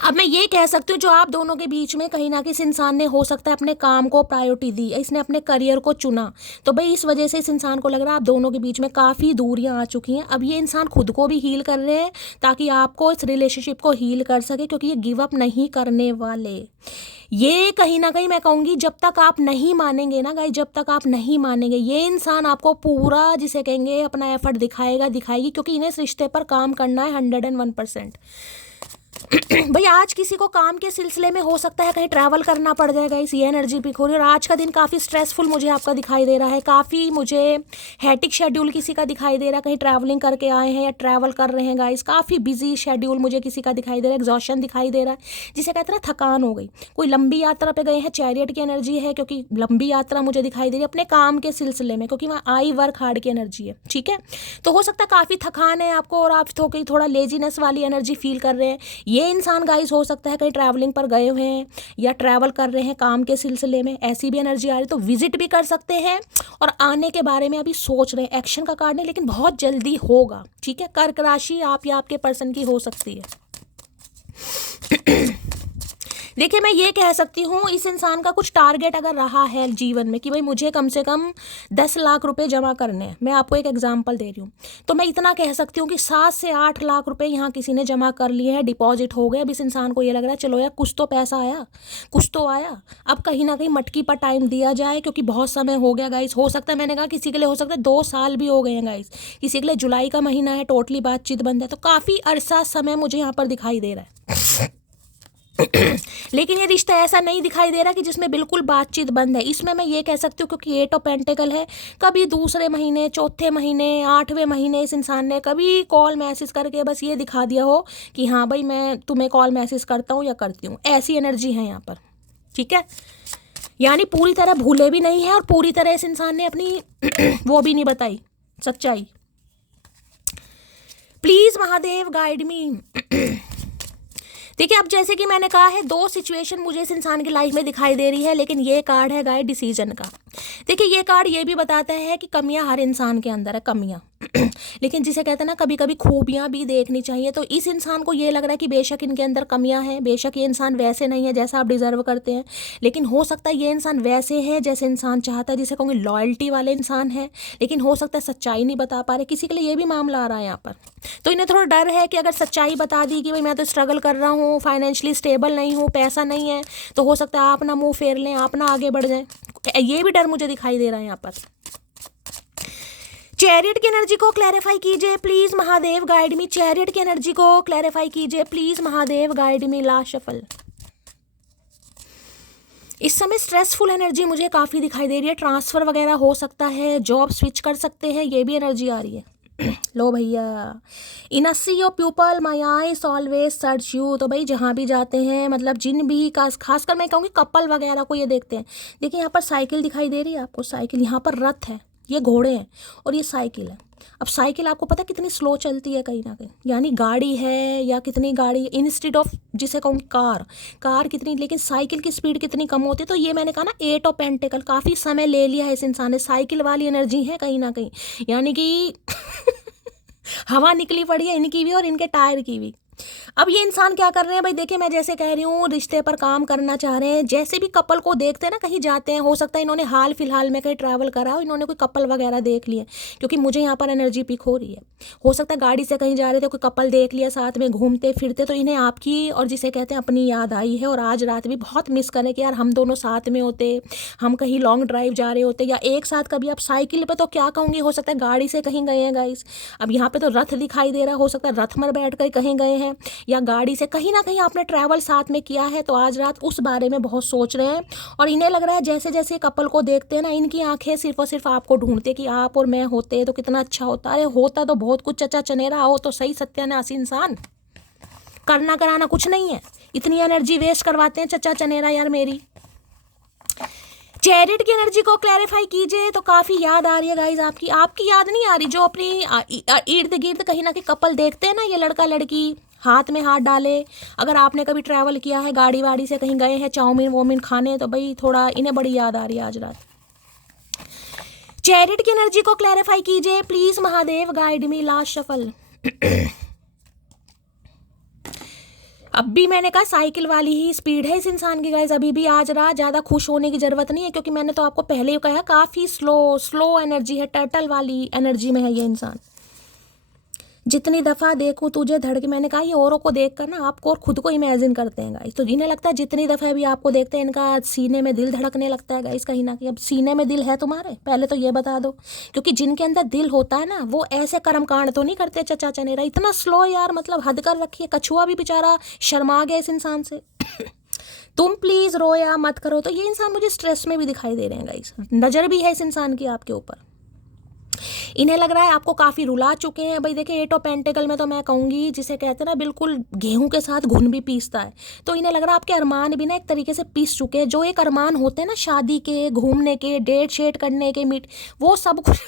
अब मैं ये कह सकती हूँ जो आप दोनों के बीच में कहीं ना कहीं इस इंसान ने हो सकता है अपने काम को प्रायोरिटी दी, इसने अपने करियर को चुना, तो भाई इस वजह से इस इंसान को लग रहा है आप दोनों के बीच में काफ़ी दूरियां आ चुकी हैं। अब ये इंसान खुद को भी हील कर रहे हैं ताकि आपको इस रिलेशनशिप को हील कर सके, क्योंकि ये गिव अप नहीं करने वाले। ये कहीं ना कहीं मैं कहूँगी जब तक आप नहीं मानेंगे ना गाइस, जब तक आप नहीं मानेंगे, ये इंसान आपको पूरा जिसे कहेंगे अपना एफर्ट दिखाएगी, क्योंकि इन्हें इस रिश्ते पर काम करना है 101%। भाई आज किसी को काम के सिलसिले में हो सकता है कहीं ट्रैवल करना पड़ जाएगा, इस ये एनर्जी पिक हो रही है। और आज का दिन काफ़ी स्ट्रेसफुल मुझे आपका दिखाई दे रहा है, काफ़ी मुझे हैटिक शेड्यूल किसी का दिखाई दे रहा है, कहीं ट्रैवलिंग करके आए हैं या ट्रैवल कर रहे हैं गाइस, काफ़ी बिजी शेड्यूल मुझे किसी का दिखाई दे रहा है, एग्जॉशन दिखाई दे रहा है, जिसे कहते हैं ना थकान हो गई। कोई लंबी यात्रा पे गए हैं, चैरियट की एनर्जी है, क्योंकि लंबी यात्रा मुझे दिखाई दे रही है अपने काम के सिलसिले में, क्योंकि वहाँ आई वर्क हार्ड की एनर्जी है, ठीक है। तो हो सकता है काफ़ी थकान है आपको, और आप थोड़ा लेजीनेस वाली एनर्जी फील कर रहे हैं। ये इंसान गाइस हो सकता है कहीं ट्रैवलिंग पर गए हुए हैं या ट्रैवल कर रहे हैं काम के सिलसिले में, ऐसी भी एनर्जी आ रही है, तो विजिट भी कर सकते हैं, और आने के बारे में अभी सोच रहे हैं। एक्शन का कार्ड नहीं, लेकिन बहुत जल्दी होगा, ठीक है। कर्क राशि आप या आपके पर्सन की हो सकती है। देखिए मैं ये कह सकती हूँ इस इंसान का कुछ टारगेट अगर रहा है जीवन में कि भाई मुझे कम से कम 10 लाख रुपए जमा करने हैं, मैं आपको एक एग्जांपल दे रही हूँ, तो मैं इतना कह सकती हूँ कि 7 से 8 लाख रुपए यहाँ किसी ने जमा कर लिए हैं, डिपॉजिट हो गए। अब इस इंसान को ये लग रहा है चलो यार कुछ तो पैसा आया, कुछ तो आया, अब कहीं ना कहीं मटकी पर टाइम दिया जाए, क्योंकि बहुत समय हो गया गाइस। हो सकता है मैंने कहा किसी के लिए हो सकता है 2 साल भी हो गए हैं गाइस, किसी के लिए जुलाई का महीना है, टोटली बातचीत बंद है, तो काफ़ी अरसा समय मुझे यहाँ पर दिखाई दे रहा है। लेकिन ये रिश्ता ऐसा नहीं दिखाई दे रहा कि जिसमें बिल्कुल बातचीत बंद है। इसमें मैं ये कह सकती हूँ क्योंकि 8 ऑफ पेंटिकल है, कभी दूसरे महीने, चौथे महीने, 8वें महीने इस इंसान ने कभी कॉल मैसेज करके बस ये दिखा दिया हो कि हाँ भाई मैं तुम्हें कॉल मैसेज करता हूँ या करती हूँ, ऐसी एनर्जी है यहाँ पर, ठीक है। यानी पूरी तरह भूले भी नहीं है और पूरी तरह इस इंसान ने अपनी वो भी नहीं बताई सच्चाई। प्लीज महादेव गाइड मी। देखिए अब जैसे कि मैंने कहा है 2 सिचुएशन मुझे इस इंसान की लाइफ में दिखाई दे रही है, लेकिन ये कार्ड है गाइड डिसीजन का। देखिए ये कार्ड ये भी बताता है कि कमियां हर इंसान के अंदर है, कमियां लेकिन जिसे कहते हैं ना कभी कभी खूबियां भी देखनी चाहिए। तो इस इंसान को ये लग रहा है कि बेशक इनके अंदर कमियां हैं, बेशक ये इंसान वैसे नहीं है जैसा आप डिजर्व करते हैं, लेकिन हो सकता है ये इंसान वैसे है जैसे इंसान चाहता है, जिसे कहूँगी लॉयल्टी वाले इंसान है, लेकिन हो सकता है सच्चाई नहीं बता पा रहे। किसी के लिए ये भी मामला आ रहा है यहाँ पर, तो इन्हें थोड़ा डर है कि अगर सच्चाई बता दी कि भाई मैं तो स्ट्रगल कर रहा हूँ, फाइनेंशियली स्टेबल नहीं हूँ, पैसा नहीं है, तो हो सकता है आप ना मुंह फेर लें, आप ना आगे बढ़ जाएं, ये भी डर मुझे दिखाई दे रहा है यहाँ पर। चैरियट की एनर्जी को क्लैरिफाई कीजिए please Mahadev guide me. Chariot की एनर्जी को क्लैरिफाई कीजिए please Mahadev guide me. Last shuffle. इस समय स्ट्रेसफुल एनर्जी मुझे काफ़ी दिखाई दे रही है, ट्रांसफ़र वगैरह हो सकता है, जॉब स्विच कर सकते हैं, ये भी एनर्जी आ रही है। लो भैया, in a sea your people my eyes always search you. तो भाई जहाँ भी जाते हैं, मतलब जिन भी खासकर मैं कहूँगी कपल वगैरह को ये देखते हैं। देखिए यहाँ पर साइकिल दिखाई दे रही है आपको, साइकिल, यहाँ पर रथ है, ये घोड़े हैं और ये साइकिल है। अब साइकिल आपको पता है कितनी स्लो चलती है कहीं ना कहीं, यानी गाड़ी है या कितनी गाड़ी इंस्टेड ऑफ जिसे कहूँगी कार कितनी, लेकिन साइकिल की स्पीड कितनी कम होती है। तो ये मैंने कहा ना 8 ऑफ पेंटिकल, काफ़ी समय ले लिया है इस इंसान ने, साइकिल वाली एनर्जी है कहीं ना कहीं, यानी कि हवा निकली पड़ी है इनकी भी और इनके टायर की भी। अब ये इंसान क्या कर रहे हैं भाई, देखिए मैं जैसे कह रही हूँ रिश्ते पर काम करना चाह रहे हैं। जैसे भी कपल को देखते हैं ना, कहीं जाते हैं, हो सकता है इन्होंने हाल फिलहाल में कहीं ट्रैवल करा हो, इन्होंने कोई कपल वगैरह देख लिए, क्योंकि मुझे यहाँ पर एनर्जी पिक हो रही है। हो सकता है गाड़ी से कहीं जा रहे थे, कोई कपल देख लिया, साथ में घूमते फिरते, तो इन्हें आपकी और जिसे कहते हैं अपनी याद आई है। और आज रात भी बहुत मिस करें कि यार हम दोनों साथ में होते, हम कहीं लॉन्ग ड्राइव जा रहे होते, या एक साथ कभी आप साइकिल पर, तो क्या कहूँगी, हो सकता है गाड़ी से कहीं गए हैं गाइस। अब यहाँ पे तो रथ दिखाई दे रहा है, हो सकता है रथ में बैठ कर कहीं गए हैं या गाड़ी से कहीं ना कहीं आपने ट्रैवल साथ में किया है। तो आज रात उस बारे में बहुत सोच रहे हैं और इन्हें लग रहा है जैसे जैसे कपल को देखते हैं ना, इनकी आंखें सिर्फ और सिर्फ आपको ढूंढते कि आप और मैं होते तो कितना अच्छा होता। अरे होता तो बहुत कुछ, चचा चनेरा हो तो सही, सत्यानाशी इंसान, करना कराना कुछ नहीं है, इतनी एनर्जी वेस्ट करवाते हैं चचा चनेरा यार मेरी। चैरिट की एनर्जी को क्लैरिफाई कीजिए। तो काफ़ी याद आ रही है गाइज आपकी याद नहीं आ रही, जो अपनी इर्द गिर्द कहीं ना कहीं कपल देखते हैं ना, ये लड़का लड़की हाथ में हाथ डाले। अगर आपने कभी ट्रैवल किया है, गाड़ी वाड़ी से कहीं गए हैं, चाउमीन वोमिन खाने, तो भाई थोड़ा इन्हें बड़ी याद आ रही है आज रात। चैरिट की एनर्जी को क्लैरिफाई कीजिए please Mahadev, guide me, last shuffle. अब भी मैंने कहा साइकिल वाली ही स्पीड है इस इंसान की गाइस, अभी भी आज रात ज़्यादा खुश होने की ज़रूरत नहीं है, क्योंकि मैंने तो आपको पहले ही कहा काफ़ी स्लो एनर्जी है, टर्टल वाली एनर्जी में है ये इंसान। जितनी दफ़ा देखूं तुझे धड़के, मैंने कहा ये औरों को देख कर ना आपको और खुद को इमेजिन करते हैं गाइस, तो इन्हें लगता है जितनी दफ़ा भी आपको देखते हैं इनका सीने में दिल धड़कने लगता है गाइस कहीं ना कहीं। अब सीने में दिल है तुम्हारे, पहले तो ये बता दो, क्योंकि जिनके अंदर दिल होता है ना वो ऐसे कर्मकांड तो नहीं करते चचा चनेरा। इतना स्लो यार, मतलब हद कर रखी है। कछुआ भी बेचारा शर्मा गया इस इंसान से। तुम प्लीज़ रोया मत करो। तो ये इंसान मुझे स्ट्रेस में भी दिखाई दे रहे हैं गाइस, नज़र भी है इस इंसान की आपके ऊपर। इन्हें लग रहा है आपको काफ़ी रुला चुके हैं भाई। देखिए 8 ऑफ पेंटिकल में तो मैं कहूँगी जिसे कहते हैं ना बिल्कुल गेहूं के साथ घुन भी पीसता है, तो इन्हें लग रहा है आपके अरमान भी ना एक तरीके से पीस चुके हैं। जो एक अरमान होते हैं ना शादी के, घूमने के, डेट शेट करने के, मीट, वो सब कुछ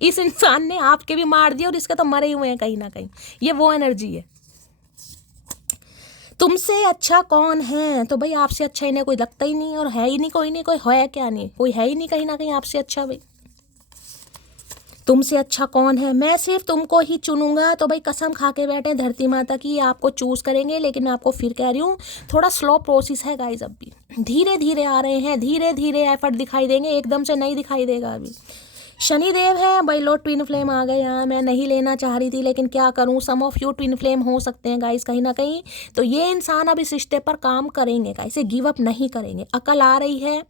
इस इंसान ने आपके भी मार दिया और इसके तो मरे हुए हैं कहीं ना कहीं। ये वो एनर्जी है। तुमसे अच्छा कौन है, तो भाई आपसे अच्छा इन्हें कोई लगता ही नहीं, और है ही नहीं, कोई नहीं, कोई है क्या, नहीं कोई है ही नहीं कहीं ना कहीं आपसे अच्छा। भाई तुमसे अच्छा कौन है, मैं सिर्फ तुमको ही चुनूंगा। तो भाई कसम खा के बैठे धरती माता की, आपको चूज करेंगे। लेकिन मैं आपको फिर कह रही हूँ थोड़ा स्लो प्रोसेस है गाइज, अब भी धीरे धीरे आ रहे हैं, धीरे धीरे एफर्ट दिखाई देंगे, एकदम से नहीं दिखाई देगा अभी। शनिदेव है भाई, लो ट्विन फ्लेम आ गए यहाँ। मैं नहीं लेना चाह रही थी लेकिन क्या करूँ, सम ऑफ यू ट्विन फ्लेम हो सकते हैं गाइस कहीं ना कहीं। तो ये इंसान अब इस रिश्ते पर काम करेंगे गाइस, इसे गिव अप नहीं करेंगे। अकल आ रही है।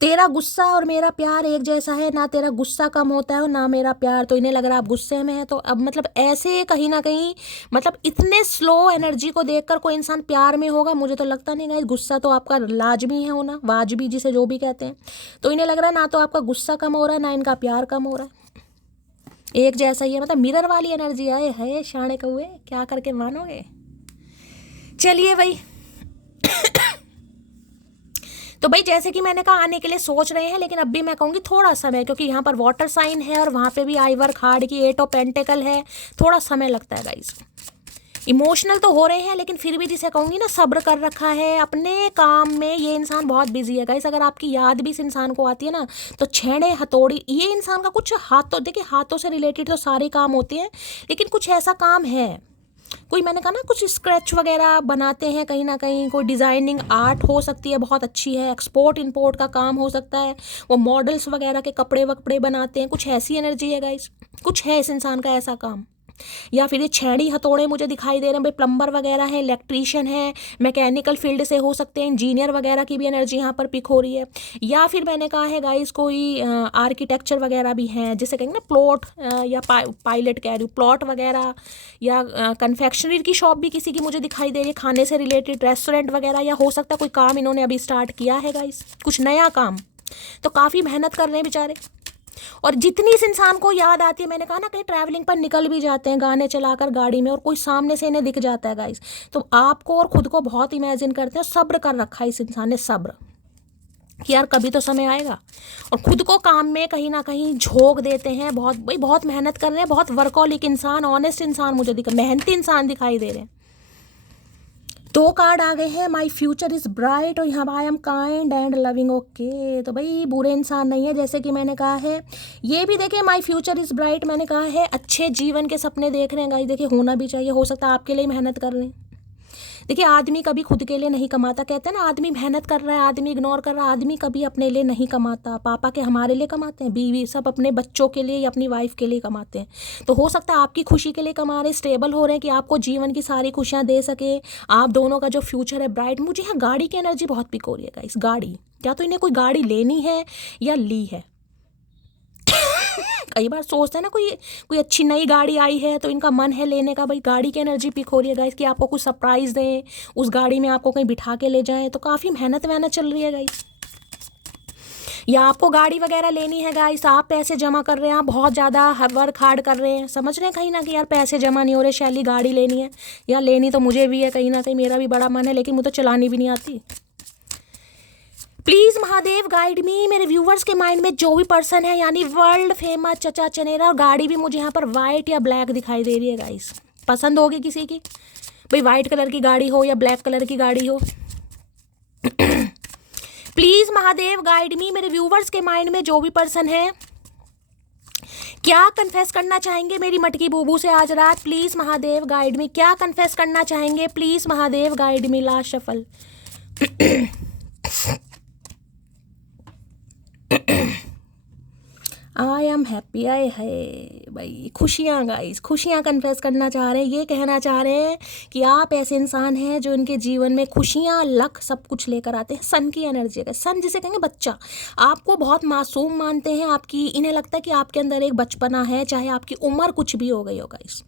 तेरा गुस्सा और मेरा प्यार एक जैसा है, ना तेरा गुस्सा कम होता है और ना मेरा प्यार। तो इन्हें लग रहा है आप गुस्से में है, तो अब मतलब ऐसे कहीं ना कहीं, मतलब इतने स्लो एनर्जी को देखकर कोई इंसान प्यार में होगा, मुझे तो लगता नहीं गाइस। गुस्सा तो आपका लाजमी है होना, वाजबी जिसे जो भी कहते हैं। तो इन्हें लग रहा है ना तो आपका गुस्सा कम हो रहा है, ना इनका प्यार कम हो रहा है, एक जैसा ही है। मतलब मिरर वाली एनर्जी आए है। शाणे कौए क्या करके मानोगे। चलिए भाई तो भाई जैसे कि मैंने कहा आने के लिए सोच रहे हैं, लेकिन अब भी मैं कहूँगी थोड़ा समय, क्योंकि यहाँ पर वाटर साइन है और वहाँ पे भी आइवर खाड़ की 8 ऑफ पेंटिकल है, थोड़ा समय लगता है गाइस। इमोशनल तो हो रहे हैं लेकिन फिर भी जिसे कहूँगी ना सब्र कर रखा है अपने काम में। ये इंसान बहुत बिजी है गाइस। अगर आपकी याद भी इस इंसान को आती है ना, तो छेड़े हथौड़ी, ये इंसान का कुछ हाथों, देखिए हाथों से रिलेटेड तो सारे काम होते हैं, लेकिन कुछ ऐसा काम है, कोई मैंने कहा ना कुछ स्क्रैच वगैरह बनाते हैं कहीं ना कहीं, कोई डिज़ाइनिंग आर्ट हो सकती है, बहुत अच्छी है, एक्सपोर्ट इंपोर्ट का काम हो सकता है, वो मॉडल्स वगैरह के कपड़े वकपड़े बनाते हैं, कुछ ऐसी एनर्जी है गाइस, कुछ है इस इंसान का ऐसा काम। या फिर ये छेड़ी हथौड़े मुझे दिखाई दे रहे हैं, भाई प्लम्बर वगैरह है, इलेक्ट्रीशियन है, मैकेनिकल फील्ड से हो सकते हैं, इंजीनियर वगैरह की भी एनर्जी यहाँ पर पिक हो रही है। या फिर मैंने कहा है गाइस कोई आर्किटेक्चर वगैरह भी हैं, जिसे कहेंगे ना प्लॉट या पायलट कह रही हूँ, प्लॉट वगैरह, या कन्फेक्शनरी की शॉप भी किसी की मुझे दिखाई दे रही है, खाने से रिलेटेड रेस्टोरेंट वगैरह, या हो सकता है कोई काम इन्होंने अभी स्टार्ट किया है गाइस, कुछ नया काम। तो काफ़ी मेहनत कर रहे हैं बेचारे। और जितनी इस इंसान को याद आती है, मैंने कहा ना कहीं ट्रैवलिंग पर निकल भी जाते हैं गाने चलाकर गाड़ी में और कोई सामने से इन्हें दिख जाता है गाइस, तो आपको और खुद को बहुत इमेजिन करते हैं। सब्र कर रखा है इस इंसान ने, सब्र कि यार कभी तो समय आएगा, और खुद को काम में कहीं ना कहीं झोंक देते हैं। बहुत भाई बहुत मेहनत कर रहे हैं, बहुत वर्कहोलिक इंसान, ऑनेस्ट इंसान मुझे मेहनती इंसान दिखाई दे रहे हैं। 2 कार्ड आ गए हैं, माई फ्यूचर इज़ ब्राइट, और यहाँ I am kind and loving. Okay, तो भाई बुरे इंसान नहीं है, जैसे कि मैंने कहा है। ये भी देखिए माई फ्यूचर इज़ ब्राइट, मैंने कहा है अच्छे जीवन के सपने देख रहे हैं गाइस। देखिए होना भी चाहिए, हो सकता है आपके लिए मेहनत कर रहे हैं। देखिए आदमी कभी खुद के लिए नहीं कमाता, कहते हैं ना आदमी मेहनत कर रहा है, आदमी इग्नोर कर रहा है, आदमी कभी अपने लिए नहीं कमाता। पापा के हमारे लिए कमाते हैं, बीवी सब अपने बच्चों के लिए या अपनी वाइफ के लिए कमाते हैं। तो हो सकता है आपकी खुशी के लिए कमा रहे, स्टेबल हो रहे हैं कि आपको जीवन की सारी खुशियाँ दे सके, आप दोनों का जो फ्यूचर है ब्राइट। मुझे यहाँ गाड़ी की एनर्जी बहुत पिक हो रही है गाइस। गाड़ी, क्या तो इन्हें कोई गाड़ी लेनी है या ली है। कई बार सोचते हैं ना कोई अच्छी नई गाड़ी आई है तो इनका मन है लेने का। भाई गाड़ी की एनर्जी पिक हो रही है गाइस कि आपको कुछ सरप्राइज दें, उस गाड़ी में आपको कहीं बिठा के ले जाएं। तो काफ़ी मेहनत चल रही है गाइस, या आपको गाड़ी वगैरह लेनी है गाइस, आप पैसे जमा कर रहे हैं, आप बहुत ज़्यादा वर्क हार्ड कर रहे हैं, समझ रहे हैं कहीं ना कि यार पैसे जमा नहीं हो रहे, शैली गाड़ी लेनी है। या लेनी तो मुझे भी है, कहीं ना कहीं मेरा भी बड़ा मन है, लेकिन मुझे तो चलानी भी नहीं आती। प्लीज़ महादेव गाइड मी, मेरे व्यूवर्स के माइंड में जो भी पर्सन है, यानी वर्ल्ड फेमस चचा चनेरा। और गाड़ी भी मुझे यहाँ पर वाइट या ब्लैक दिखाई दे रही है गाइस। पसंद होगी किसी की, भाई वाइट कलर की गाड़ी हो या ब्लैक कलर की गाड़ी हो। प्लीज़ महादेव गाइड मी, मेरे व्यूवर्स के माइंड में जो भी पर्सन है, क्या कन्फेस करना चाहेंगे मेरी मटकी बूबू से आज रात। प्लीज़ महादेव गाइड मी, क्या कन्फेस करना चाहेंगे, please Mahadev guide me. Last shuffle. I am happy, आए है भाई खुशियाँ गाइस, खुशियाँ कन्फेस करना चाह रहे हैं। ये कहना चाह रहे हैं कि आप ऐसे इंसान हैं जो इनके जीवन में खुशियाँ लक सब कुछ लेकर आते हैं। सन की एनर्जी है, सन जिसे कहेंगे बच्चा। आपको बहुत मासूम मानते हैं, आपकी इन्हें लगता है कि आपके अंदर एक बचपना है, चाहे आपकी उम्र कुछ भी हो गई हो गाइस,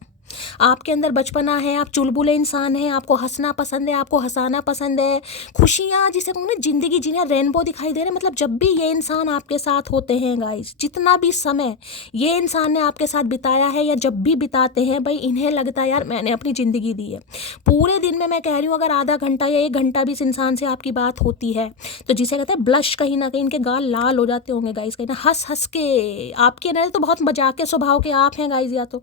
आपके अंदर बचपना है। आप चुलबुले इंसान हैं, आपको हंसना पसंद है, आपको हंसाना पसंद है। खुशियाँ जिसे कहूँ ना, जिंदगी जीना, रेनबो दिखाई दे रहे। मतलब जब भी ये इंसान आपके साथ होते हैं गाइस, जितना भी समय ये इंसान ने आपके साथ बिताया है या जब भी बिताते हैं, भाई इन्हें लगता है यार मैंने अपनी ज़िंदगी दी है। पूरे दिन में मैं कह रही हूँ अगर आधा घंटा या 1 घंटा भी इस इंसान से आपकी बात होती है तो जिसे कहते हैं ब्लश, कहीं ना कहीं इनके गाल लाल हो जाते होंगे गाइस, कहीं ना हंस हंस के। आपके अंदर तो बहुत मजाक के स्वभाव के आप हैं गाइस, या तो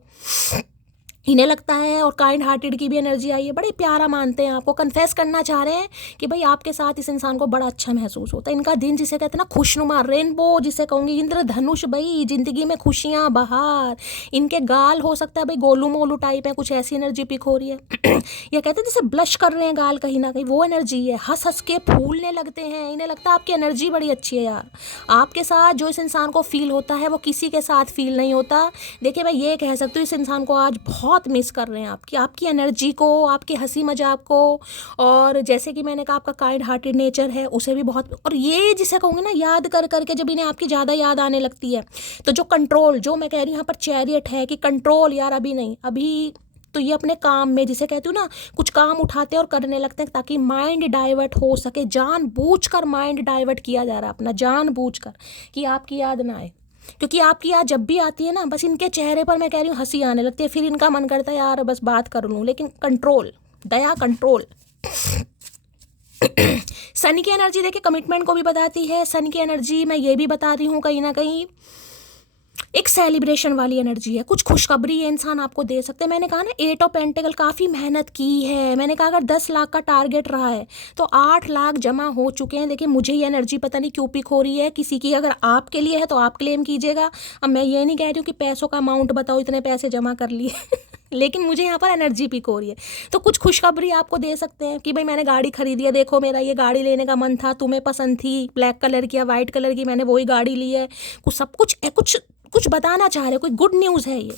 इन्हें लगता है। और काइंड हार्टेड की भी एनर्जी आई है, बड़े प्यारा मानते हैं आपको। कन्फेस करना चाह रहे हैं कि भाई आपके साथ इस इंसान को बड़ा अच्छा महसूस होता है। इनका दिन जिसे कहते हैं ना खुशनुमा, रेनबो जिसे कहूँगी, इंद्रधनुष, भाई जिंदगी में खुशियाँ बहार। इनके गाल हो सकता है भाई गोलू मोलू टाइप है, कुछ ऐसी एनर्जी पिक हो रही है। या कहते हैं जैसे ब्लश कर रहे हैं गाल, कहीं ना कहीं वो एनर्जी है। हंस हंस के फूलने लगते हैं, इन्हें लगता है आपकी एनर्जी बड़ी अच्छी है यार। आपके साथ जो इस इंसान को फील होता है वो किसी के साथ फील नहीं होता। देखिए मैं ये कह सकती हूँ इस इंसान को आज बहुत मिस कर रहे हैं, आपकी एनर्जी को, आपकी हंसी मजाक को। और जैसे कि मैंने कहा आपका काइंड हार्टेड नेचर है, उसे भी बहुत। और ये जिसे कहूँगी ना, याद कर करके जब इन्हें आपकी ज़्यादा याद आने लगती है तो जो कंट्रोल, जो मैं कह रही हूँ यहाँ पर चैरियट है कि कंट्रोल, यार अभी नहीं, अभी तो ये अपने काम में जिसे कहती हूँ ना, कुछ काम उठाते हैं और करने लगते हैं ताकि माइंड डाइवर्ट हो सके। जानबूझकर माइंड डाइवर्ट किया जा रहा है अपना, जानबूझकर, कि आपकी याद ना आए। क्योंकि आपकी याद जब भी आती है ना, बस इनके चेहरे पर मैं कह रही हूँ हंसी आने लगती है। फिर इनका मन करता है यार बस बात कर लूँ, लेकिन कंट्रोल, दया, कंट्रोल। सन की एनर्जी देखिए कमिटमेंट को भी बताती है। सन की एनर्जी मैं ये भी बता रही हूँ कहीं ना कहीं एक सेलिब्रेशन वाली एनर्जी है, कुछ खुशखबरी ये इंसान आपको दे सकते हैं। मैंने कहा ना 8 ऑफ पेंटिकल, काफ़ी मेहनत की है। मैंने कहा अगर 10 लाख का टारगेट रहा है तो 8 लाख जमा हो चुके हैं। देखिए मुझे ये एनर्जी पता नहीं क्यों पिक हो रही है किसी की, अगर आपके लिए है तो आप क्लेम कीजिएगा। अब मैं ये नहीं कह रही हूँ कि पैसों का अमाउंट बताओ इतने पैसे जमा कर लिए लेकिन मुझे यहाँ पर एनर्जी पिक हो रही है। तो कुछ खुशखबरी आपको दे सकते हैं कि भाई मैंने गाड़ी खरीदी है, देखो मेरा ये गाड़ी लेने का मन था, तुम्हें पसंद थी ब्लैक कलर की या वाइट कलर की, मैंने वही गाड़ी ली है। कुछ सब कुछ बताना चाह रहे, कोई गुड न्यूज़ है ये।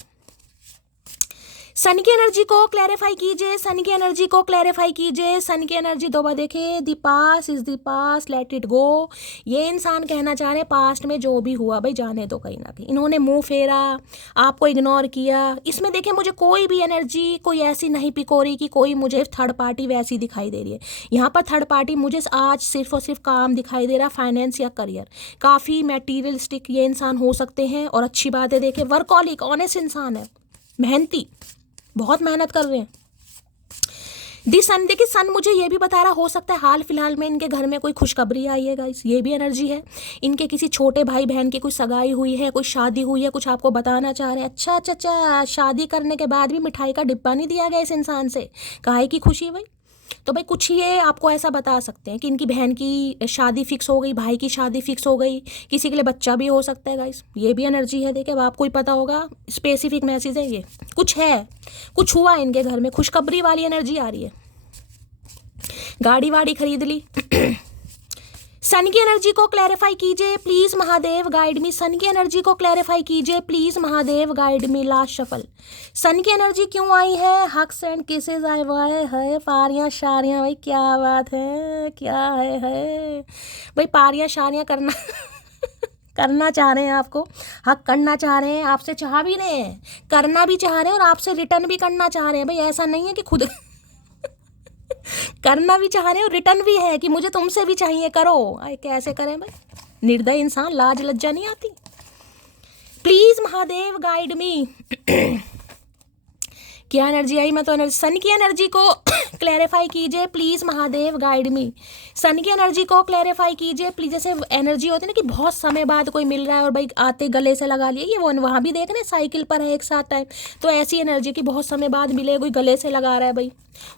सन की एनर्जी को क्लैरिफाई कीजिए, सन की एनर्जी को क्लैरिफाई कीजिए। सन की एनर्जी दो बार देखिए। The pass is the pass, let it go. ये इंसान कहना चाह रहे हैं पास्ट में जो भी हुआ भाई जाने दो, कहीं ना कहीं इन्होंने मुंह फेरा, आपको इग्नोर किया। इसमें देखिए मुझे कोई भी एनर्जी कोई ऐसी नहीं पिकोरी कि कोई मुझे थर्ड पार्टी वैसी दिखाई दे रही है। यहाँ पर थर्ड पार्टी मुझे आज सिर्फ और सिर्फ काम दिखाई दे रहा, फाइनेंस या करियर। काफ़ी मटेरियलिस्टिक ये इंसान हो सकते हैं। और अच्छी बात है देखिए वर्कहॉलिक ऑनेस्ट इंसान है, मेहनती, बहुत मेहनत कर रहे हैं। दी सन देखिए सन मुझे ये भी बता रहा हो सकता है हाल फिलहाल में इनके घर में कोई खुशखबरी आई है गाइस, ये भी एनर्जी है। इनके किसी छोटे भाई बहन की कोई सगाई हुई है, कोई शादी हुई है, कुछ आपको बताना चाह रहे हैं। अच्छा अच्छा अच्छा, शादी करने के बाद भी मिठाई का डिब्बा नहीं दिया गया इस इंसान से, काहे की खुशी भाई। तो भाई कुछ ये आपको ऐसा बता सकते हैं कि इनकी बहन की शादी फिक्स हो गई, भाई की शादी फिक्स हो गई, किसी के लिए बच्चा भी हो सकता है गाइस, ये भी एनर्जी है। देखिए अब आपको ही पता होगा, स्पेसिफिक मैसेज है ये, कुछ है, कुछ हुआ इनके घर में, खुशखबरी वाली एनर्जी आ रही है। गाड़ी वाड़ी खरीद ली। सन की एनर्जी को क्लैरिफाई कीजिए please Mahadev, guide me. Sun की एनर्जी को क्लैरिफाई कीजिए please Mahadev, guide me. Last shuffle. Sun की एनर्जी क्यों आई है? हक्स एंड किसेस आए हुए है, पारियां शारियां, भाई क्या बात है, क्या है भाई, पारियां शारियां करना करना चाह रहे हैं आपको, हक करना चाह रहे हैं, आपसे चाह भी रहे हैं, करना भी चाह रहे हैं और आपसे रिटर्न भी करना चाह रहे हैं। भाई ऐसा नहीं है कि खुद करना भी चाह रहे हैं और रिटर्न भी है कि मुझे तुमसे भी चाहिए, करो। आए कैसे करें भाई, निर्दय इंसान, लाज लज्जा नहीं आती। Please Mahadev guide me. क्या एनर्जी आई? मैं तो एनर्जी, सन की एनर्जी को क्लैरिफाई कीजिए please Mahadev, guide me. Sun की एनर्जी को क्लैरिफाई कीजिए प्लीज। जैसे एनर्जी होती है ना कि बहुत समय बाद कोई मिल रहा है और भाई आते गले से लगा लिए, ये वो वहाँ भी देख रहे साइकिल पर है एक साथ टाइम, तो ऐसी एनर्जी की बहुत समय बाद मिले, कोई गले से लगा रहा है भाई।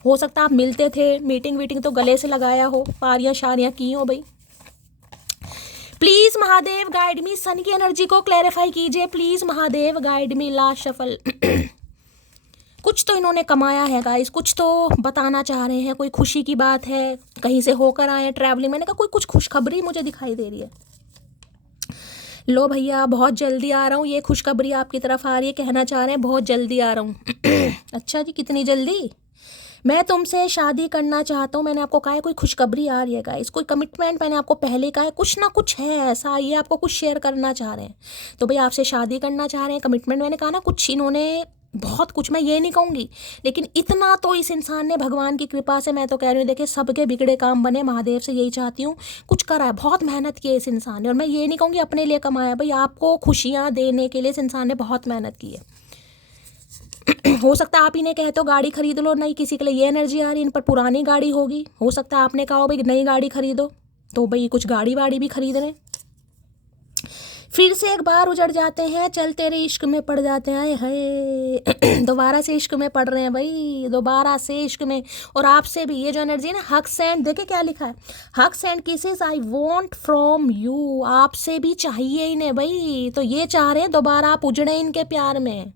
हो सकता है आप मिलते थे, मीटिंग वीटिंग तो गले से लगाया हो, पारियां शारियां की हो भाई। Please Mahadev guide me, sun की एनर्जी को क्लैरिफाई कीजिए please Mahadev, guide me. Last shuffle. कुछ तो इन्होंने कमाया है गाइस, कुछ तो बताना चाह रहे हैं, कोई खुशी की बात है, कहीं से होकर आए हैं ट्रैवलिंग। मैंने कहा कोई कुछ खुशखबरी मुझे दिखाई दे रही है। लो भैया बहुत जल्दी आ रहा हूँ, ये खुशखबरी आपकी तरफ आ रही है, कहना चाह रहे हैं बहुत जल्दी आ रहा हूँ। अच्छा जी, कितनी जल्दी? मैं तुमसे शादी करना चाहता हूँ, मैंने आपको कहा है कोई खुशखबरी आ रही है गाइस, कोई कमिटमेंट मैंने आपको पहले कहा है, कुछ ना कुछ है ऐसा, ये आपको कुछ शेयर करना चाह रहे हैं। तो भाई आपसे शादी करना चाह रहे हैं, कमिटमेंट मैंने कहा ना, कुछ इन्होंने बहुत कुछ, मैं ये नहीं कहूँगी, लेकिन इतना तो इस इंसान ने भगवान की कृपा से, मैं तो कह रही हूँ देखिए सबके बिगड़े काम बने, महादेव से यही चाहती हूँ। कुछ करा है, बहुत मेहनत की है इस इंसान ने, और मैं ये नहीं कहूँगी अपने लिए कमाया, भाई आपको खुशियाँ देने के लिए इस इंसान ने बहुत मेहनत की है। हो सकता है आप इन्हें कहते हो गाड़ी खरीद लो, नहीं किसी के लिए ये एनर्जी आ रही है, इन पर पुरानी गाड़ी होगी। हो सकता है आपने कहा हो भाई नई गाड़ी खरीदो, तो भाई कुछ गाड़ी वाड़ी भी खरीद रहे हैं। फिर से एक बार उजड़ जाते हैं, चल तेरे इश्क में पड़ जाते हैं, हाय दोबारा से इश्क में पड़ रहे हैं भाई, दोबारा से इश्क में। और आपसे भी ये जो एनर्जी है ना, हक्स एंड, देखिए क्या लिखा है, hugs and kisses I want from you, आपसे भी चाहिए इन्हें भाई। तो ये चाह रहे हैं दोबारा आप उजड़े इनके प्यार में,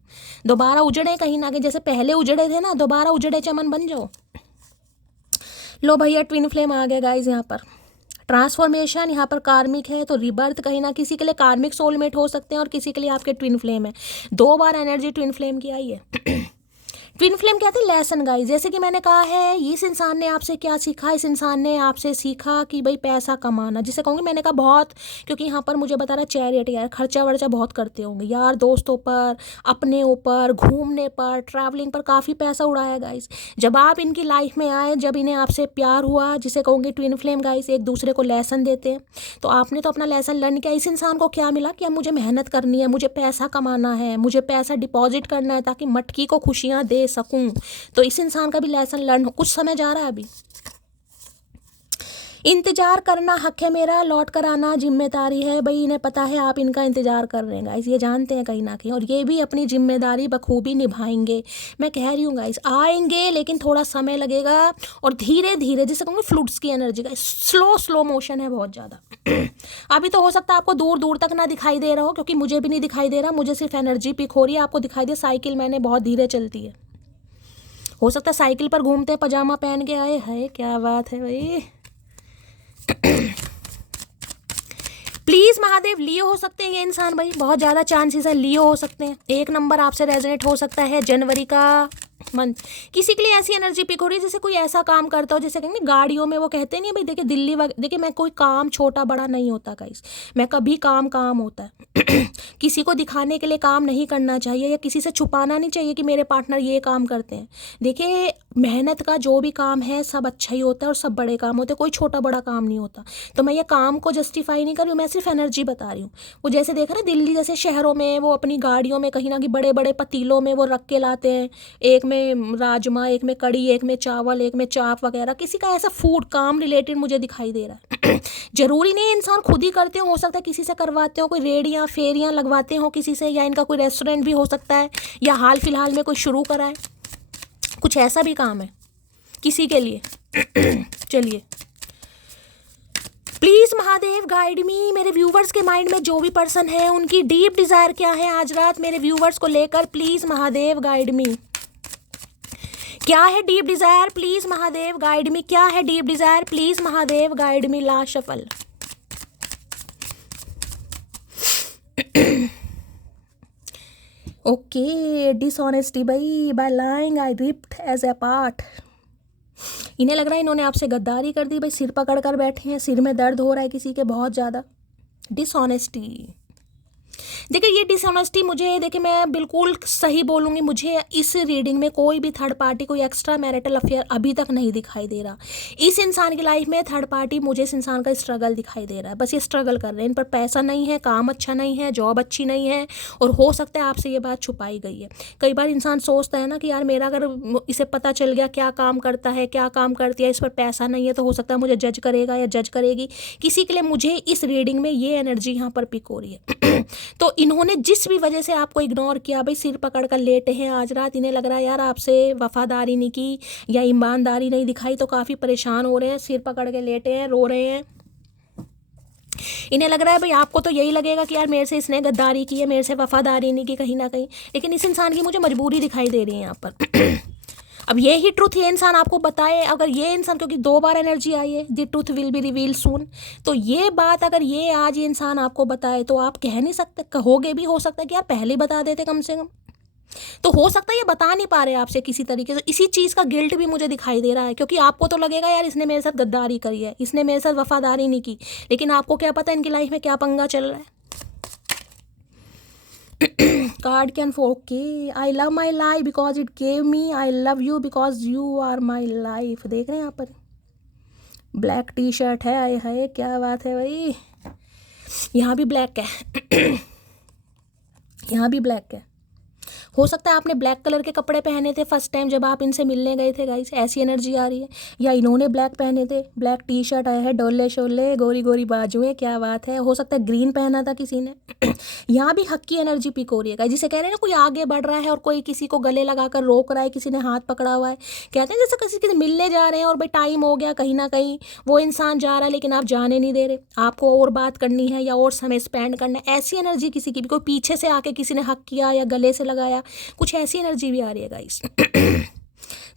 दोबारा उजड़े कहीं ना कहीं, जैसे पहले उजड़े थे ना, दोबारा उजड़े चमन बन जाओ। लो भैया ट्विन फ्लेम आ गया गाइज, यहाँ पर ट्रांसफॉर्मेशन, यहाँ पर कार्मिक है, तो रिबर्थ कहीं ना किसी के लिए कार्मिक सोलमेट हो सकते हैं और किसी के लिए आपके ट्विन फ्लेम है। 2 बार एनर्जी ट्विन फ्लेम की आई है। ट्विन फ्लेम क्या थी? Lesson guys. जैसे कि मैंने कहा है, इस इंसान ने आपसे क्या सीखा, इस इंसान ने आपसे सीखा कि भाई पैसा कमाना, जिसे कहूँगी मैंने कहा बहुत, क्योंकि यहाँ पर मुझे बता रहा चैरियट, यार खर्चा वर्चा बहुत करते होंगे यार, दोस्तों पर, अपने ऊपर, घूमने पर, ट्रैवलिंग पर काफ़ी पैसा उड़ाया गाइस। जब आप इनकी लाइफ में आए, जब इन्हें आपसे प्यार हुआ, जिसे कहूँगी ट्विन फ्लेम गाइस, एक दूसरे को लेसन देते हैं, तो आपने तो अपना लेसन लर्न किया। इस इंसान को क्या मिला कि अब मुझे मेहनत करनी है, मुझे पैसा कमाना है, मुझे पैसा डिपॉजिट करना है ताकि मटकी को खुशियाँ दे सकूं। तो इस इंसान का भी लेसन लर्न हो, कुछ समय जा रहा है अभी। इंतजार करना हक है मेरा, लौट कर आना जिम्मेदारी है। भाई इन्हें पता है आप इनका इंतजार कर रहे हैं गाइस, ये जानते हैं कहीं ना कहीं, और ये भी अपनी जिम्मेदारी बखूबी निभाएंगे। मैं कह रही हूँ गाइस आएंगे, लेकिन थोड़ा समय लगेगा, और धीरे धीरे, जिसे कहूँगी फ्लूट्स की एनर्जी का स्लो मोशन है बहुत ज़्यादा। अभी तो हो सकता है आपको दूर दूर तक ना दिखाई दे रहा हो, क्योंकि मुझे भी नहीं दिखाई दे रहा, मुझे सिर्फ एनर्जी पिक हो रही है। आपको दिखाई दे साइकिल मैंने बहुत धीरे चलती है, हो सकता है साइकिल पर घूमते पजामा पहन के आए, है क्या बात है भाई। प्लीज प्लीज महादेव लियो हो सकते हैं ये इंसान भाई, बहुत ज्यादा चांसेस है लियो हो सकते हैं। 1 नंबर आपसे रेजोनेट हो सकता है जनवरी का मंथ। किसी के लिए ऐसी एनर्जी पिक हो रही है जैसे कोई ऐसा काम करता हो, जैसे कहेंगे गाड़ियों में वो कहते नहीं भाई, देखिए दिल्ली देखिए मैं कोई काम छोटा बड़ा नहीं होता गाइस, मैं कभी काम होता है किसी को दिखाने के लिए काम नहीं करना चाहिए या किसी से छुपाना नहीं चाहिए कि मेरे पार्टनर ये काम करते हैं। देखिए मेहनत का जो भी काम है सब अच्छा ही होता है और सब बड़े काम होते हैं, कोई छोटा बड़ा काम नहीं होता। तो मैं ये काम को जस्टिफाई नहीं कर रही हूँ, मैं सिर्फ एनर्जी बता रही हूँ। वो जैसे देखा ना दिल्ली जैसे शहरों में वो अपनी गाड़ियों में कहीं ना कहीं बड़े बड़े पतीलों में वो रख के लाते हैं, एक में राजमा, एक में कड़ी, एक में चावल, एक में चाप वगैरह। किसी का ऐसा फूड काम रिलेटेड मुझे दिखाई दे रहा है जरूरी नहीं इंसान खुद ही करते हो सकता है किसी से करवाते हो, कोई रेडियाँ फेरियाँ लगवाते हो किसी से, या इनका कोई रेस्टोरेंट भी हो सकता है, या हाल फिलहाल में कोई शुरू करा है, कुछ ऐसा भी काम है किसी के लिए चलिए प्लीज महादेव गाइड मी। मेरे व्यूवर्स के माइंड में जो भी पर्सन है उनकी डीप डिजायर क्या है आज रात मेरे व्यूवर्स को लेकर, प्लीज महादेव गाइड मी। क्या है deep desire, please Mahadev guide me. क्या है deep desire, please Mahadev guide me. Last shuffle. Okay dishonesty by, by lying I ripped as a part. इन्हें लग रहा है इन्होंने आपसे गद्दारी कर दी भाई, सिर पकड़ कर बैठे हैं, सिर में दर्द हो रहा है किसी के बहुत ज़्यादा। डिसऑनेस्टी, देखिए ये डिसऑनेस्टी मुझे, देखिए मैं बिल्कुल सही बोलूँगी, मुझे इस रीडिंग में कोई भी थर्ड पार्टी, कोई एक्स्ट्रा मैरिटल अफेयर अभी तक नहीं दिखाई दे रहा। इस इंसान की लाइफ में थर्ड पार्टी, मुझे इस इंसान का स्ट्रगल दिखाई दे रहा है, बस ये स्ट्रगल कर रहे हैं, इन पर पैसा नहीं है, काम अच्छा नहीं है, जॉब अच्छी नहीं है, और हो सकता है आपसे ये बात छुपाई गई है। कई बार इंसान सोचता है ना कि यार मेरा अगर इसे पता चल गया क्या काम करता है, क्या काम करती है, इस पर पैसा नहीं है, तो हो सकता है मुझे जज करेगा या जज करेगी। किसी के लिए मुझे इस रीडिंग में ये एनर्जी यहाँ पर पिक हो रही है तो इन्होंने जिस भी वजह से आपको इग्नोर किया भाई, सिर पकड़ कर लेटे हैं आज रात, इन्हें लग रहा है यार आपसे वफादारी नहीं की या ईमानदारी नहीं दिखाई, तो काफ़ी परेशान हो रहे हैं, सिर पकड़ के लेटे हैं, रो रहे हैं। इन्हें लग रहा है भाई आपको तो यही लगेगा कि यार मेरे से इसने गद्दारी की है, मेरे से वफादारी नहीं की कहीं ना कहीं, लेकिन इस इंसान की मुझे मजबूरी दिखाई दे रही है यहाँ पर अब ये ही ट्रुथ ये इंसान आपको बताए, अगर ये इंसान, क्योंकि 2 बार एनर्जी आई है, the truth will be reveal soon, तो ये बात अगर ये आज ये इंसान आपको बताए तो आप कह नहीं सकते, कहोगे भी हो सकता है कि यार पहले बता देते कम से कम। तो हो सकता है ये बता नहीं पा रहे आपसे किसी तरीके से, इसी चीज़ का गिल्ट भी मुझे दिखाई दे रहा है, क्योंकि आपको तो लगेगा यार इसने मेरे साथ गद्दारी करी है, इसने मेरे साथ वफादारी नहीं की, लेकिन आपको क्या पता इनकी लाइफ में क्या पंगा चल रहा है। Card can for okay, I love my life because it gave me, I love you because you are my life. देख रहे हैं यहाँ पर ब्लैक टी शर्ट है, आए हाय क्या बात है भाई, यहाँ भी ब्लैक है यहाँ भी ब्लैक है। हो सकता है आपने ब्लैक कलर के कपड़े पहने थे फर्स्ट टाइम जब आप इनसे मिलने गए थे गाइस, ऐसी एनर्जी आ रही है, या इन्होंने ब्लैक पहने थे, ब्लैक टी शर्ट आया है, डोले शोले, गोरी गोरी बाजुएं, क्या बात है। हो सकता है ग्रीन पहना था किसी ने यहाँ भी हक की एनर्जी पिक हो रही है, जिसे कह रहे हैं ना कोई आगे बढ़ रहा है और कोई किसी को गले लगाकर रोक रहा है, किसी ने हाथ पकड़ा हुआ है, कहते हैं जैसे किसी से मिलने जा रहे हैं और भाई टाइम हो गया, कहीं ना कहीं वो इंसान जा रहा है लेकिन आप जाने नहीं दे रहे, आपको और बात करनी है या और समय स्पेंड करना है, ऐसी एनर्जी किसी की भी, कोई पीछे से आके किसी ने हक किया या गले से लगाया, कुछ ऐसी एनर्जी भी आ रही है गाइस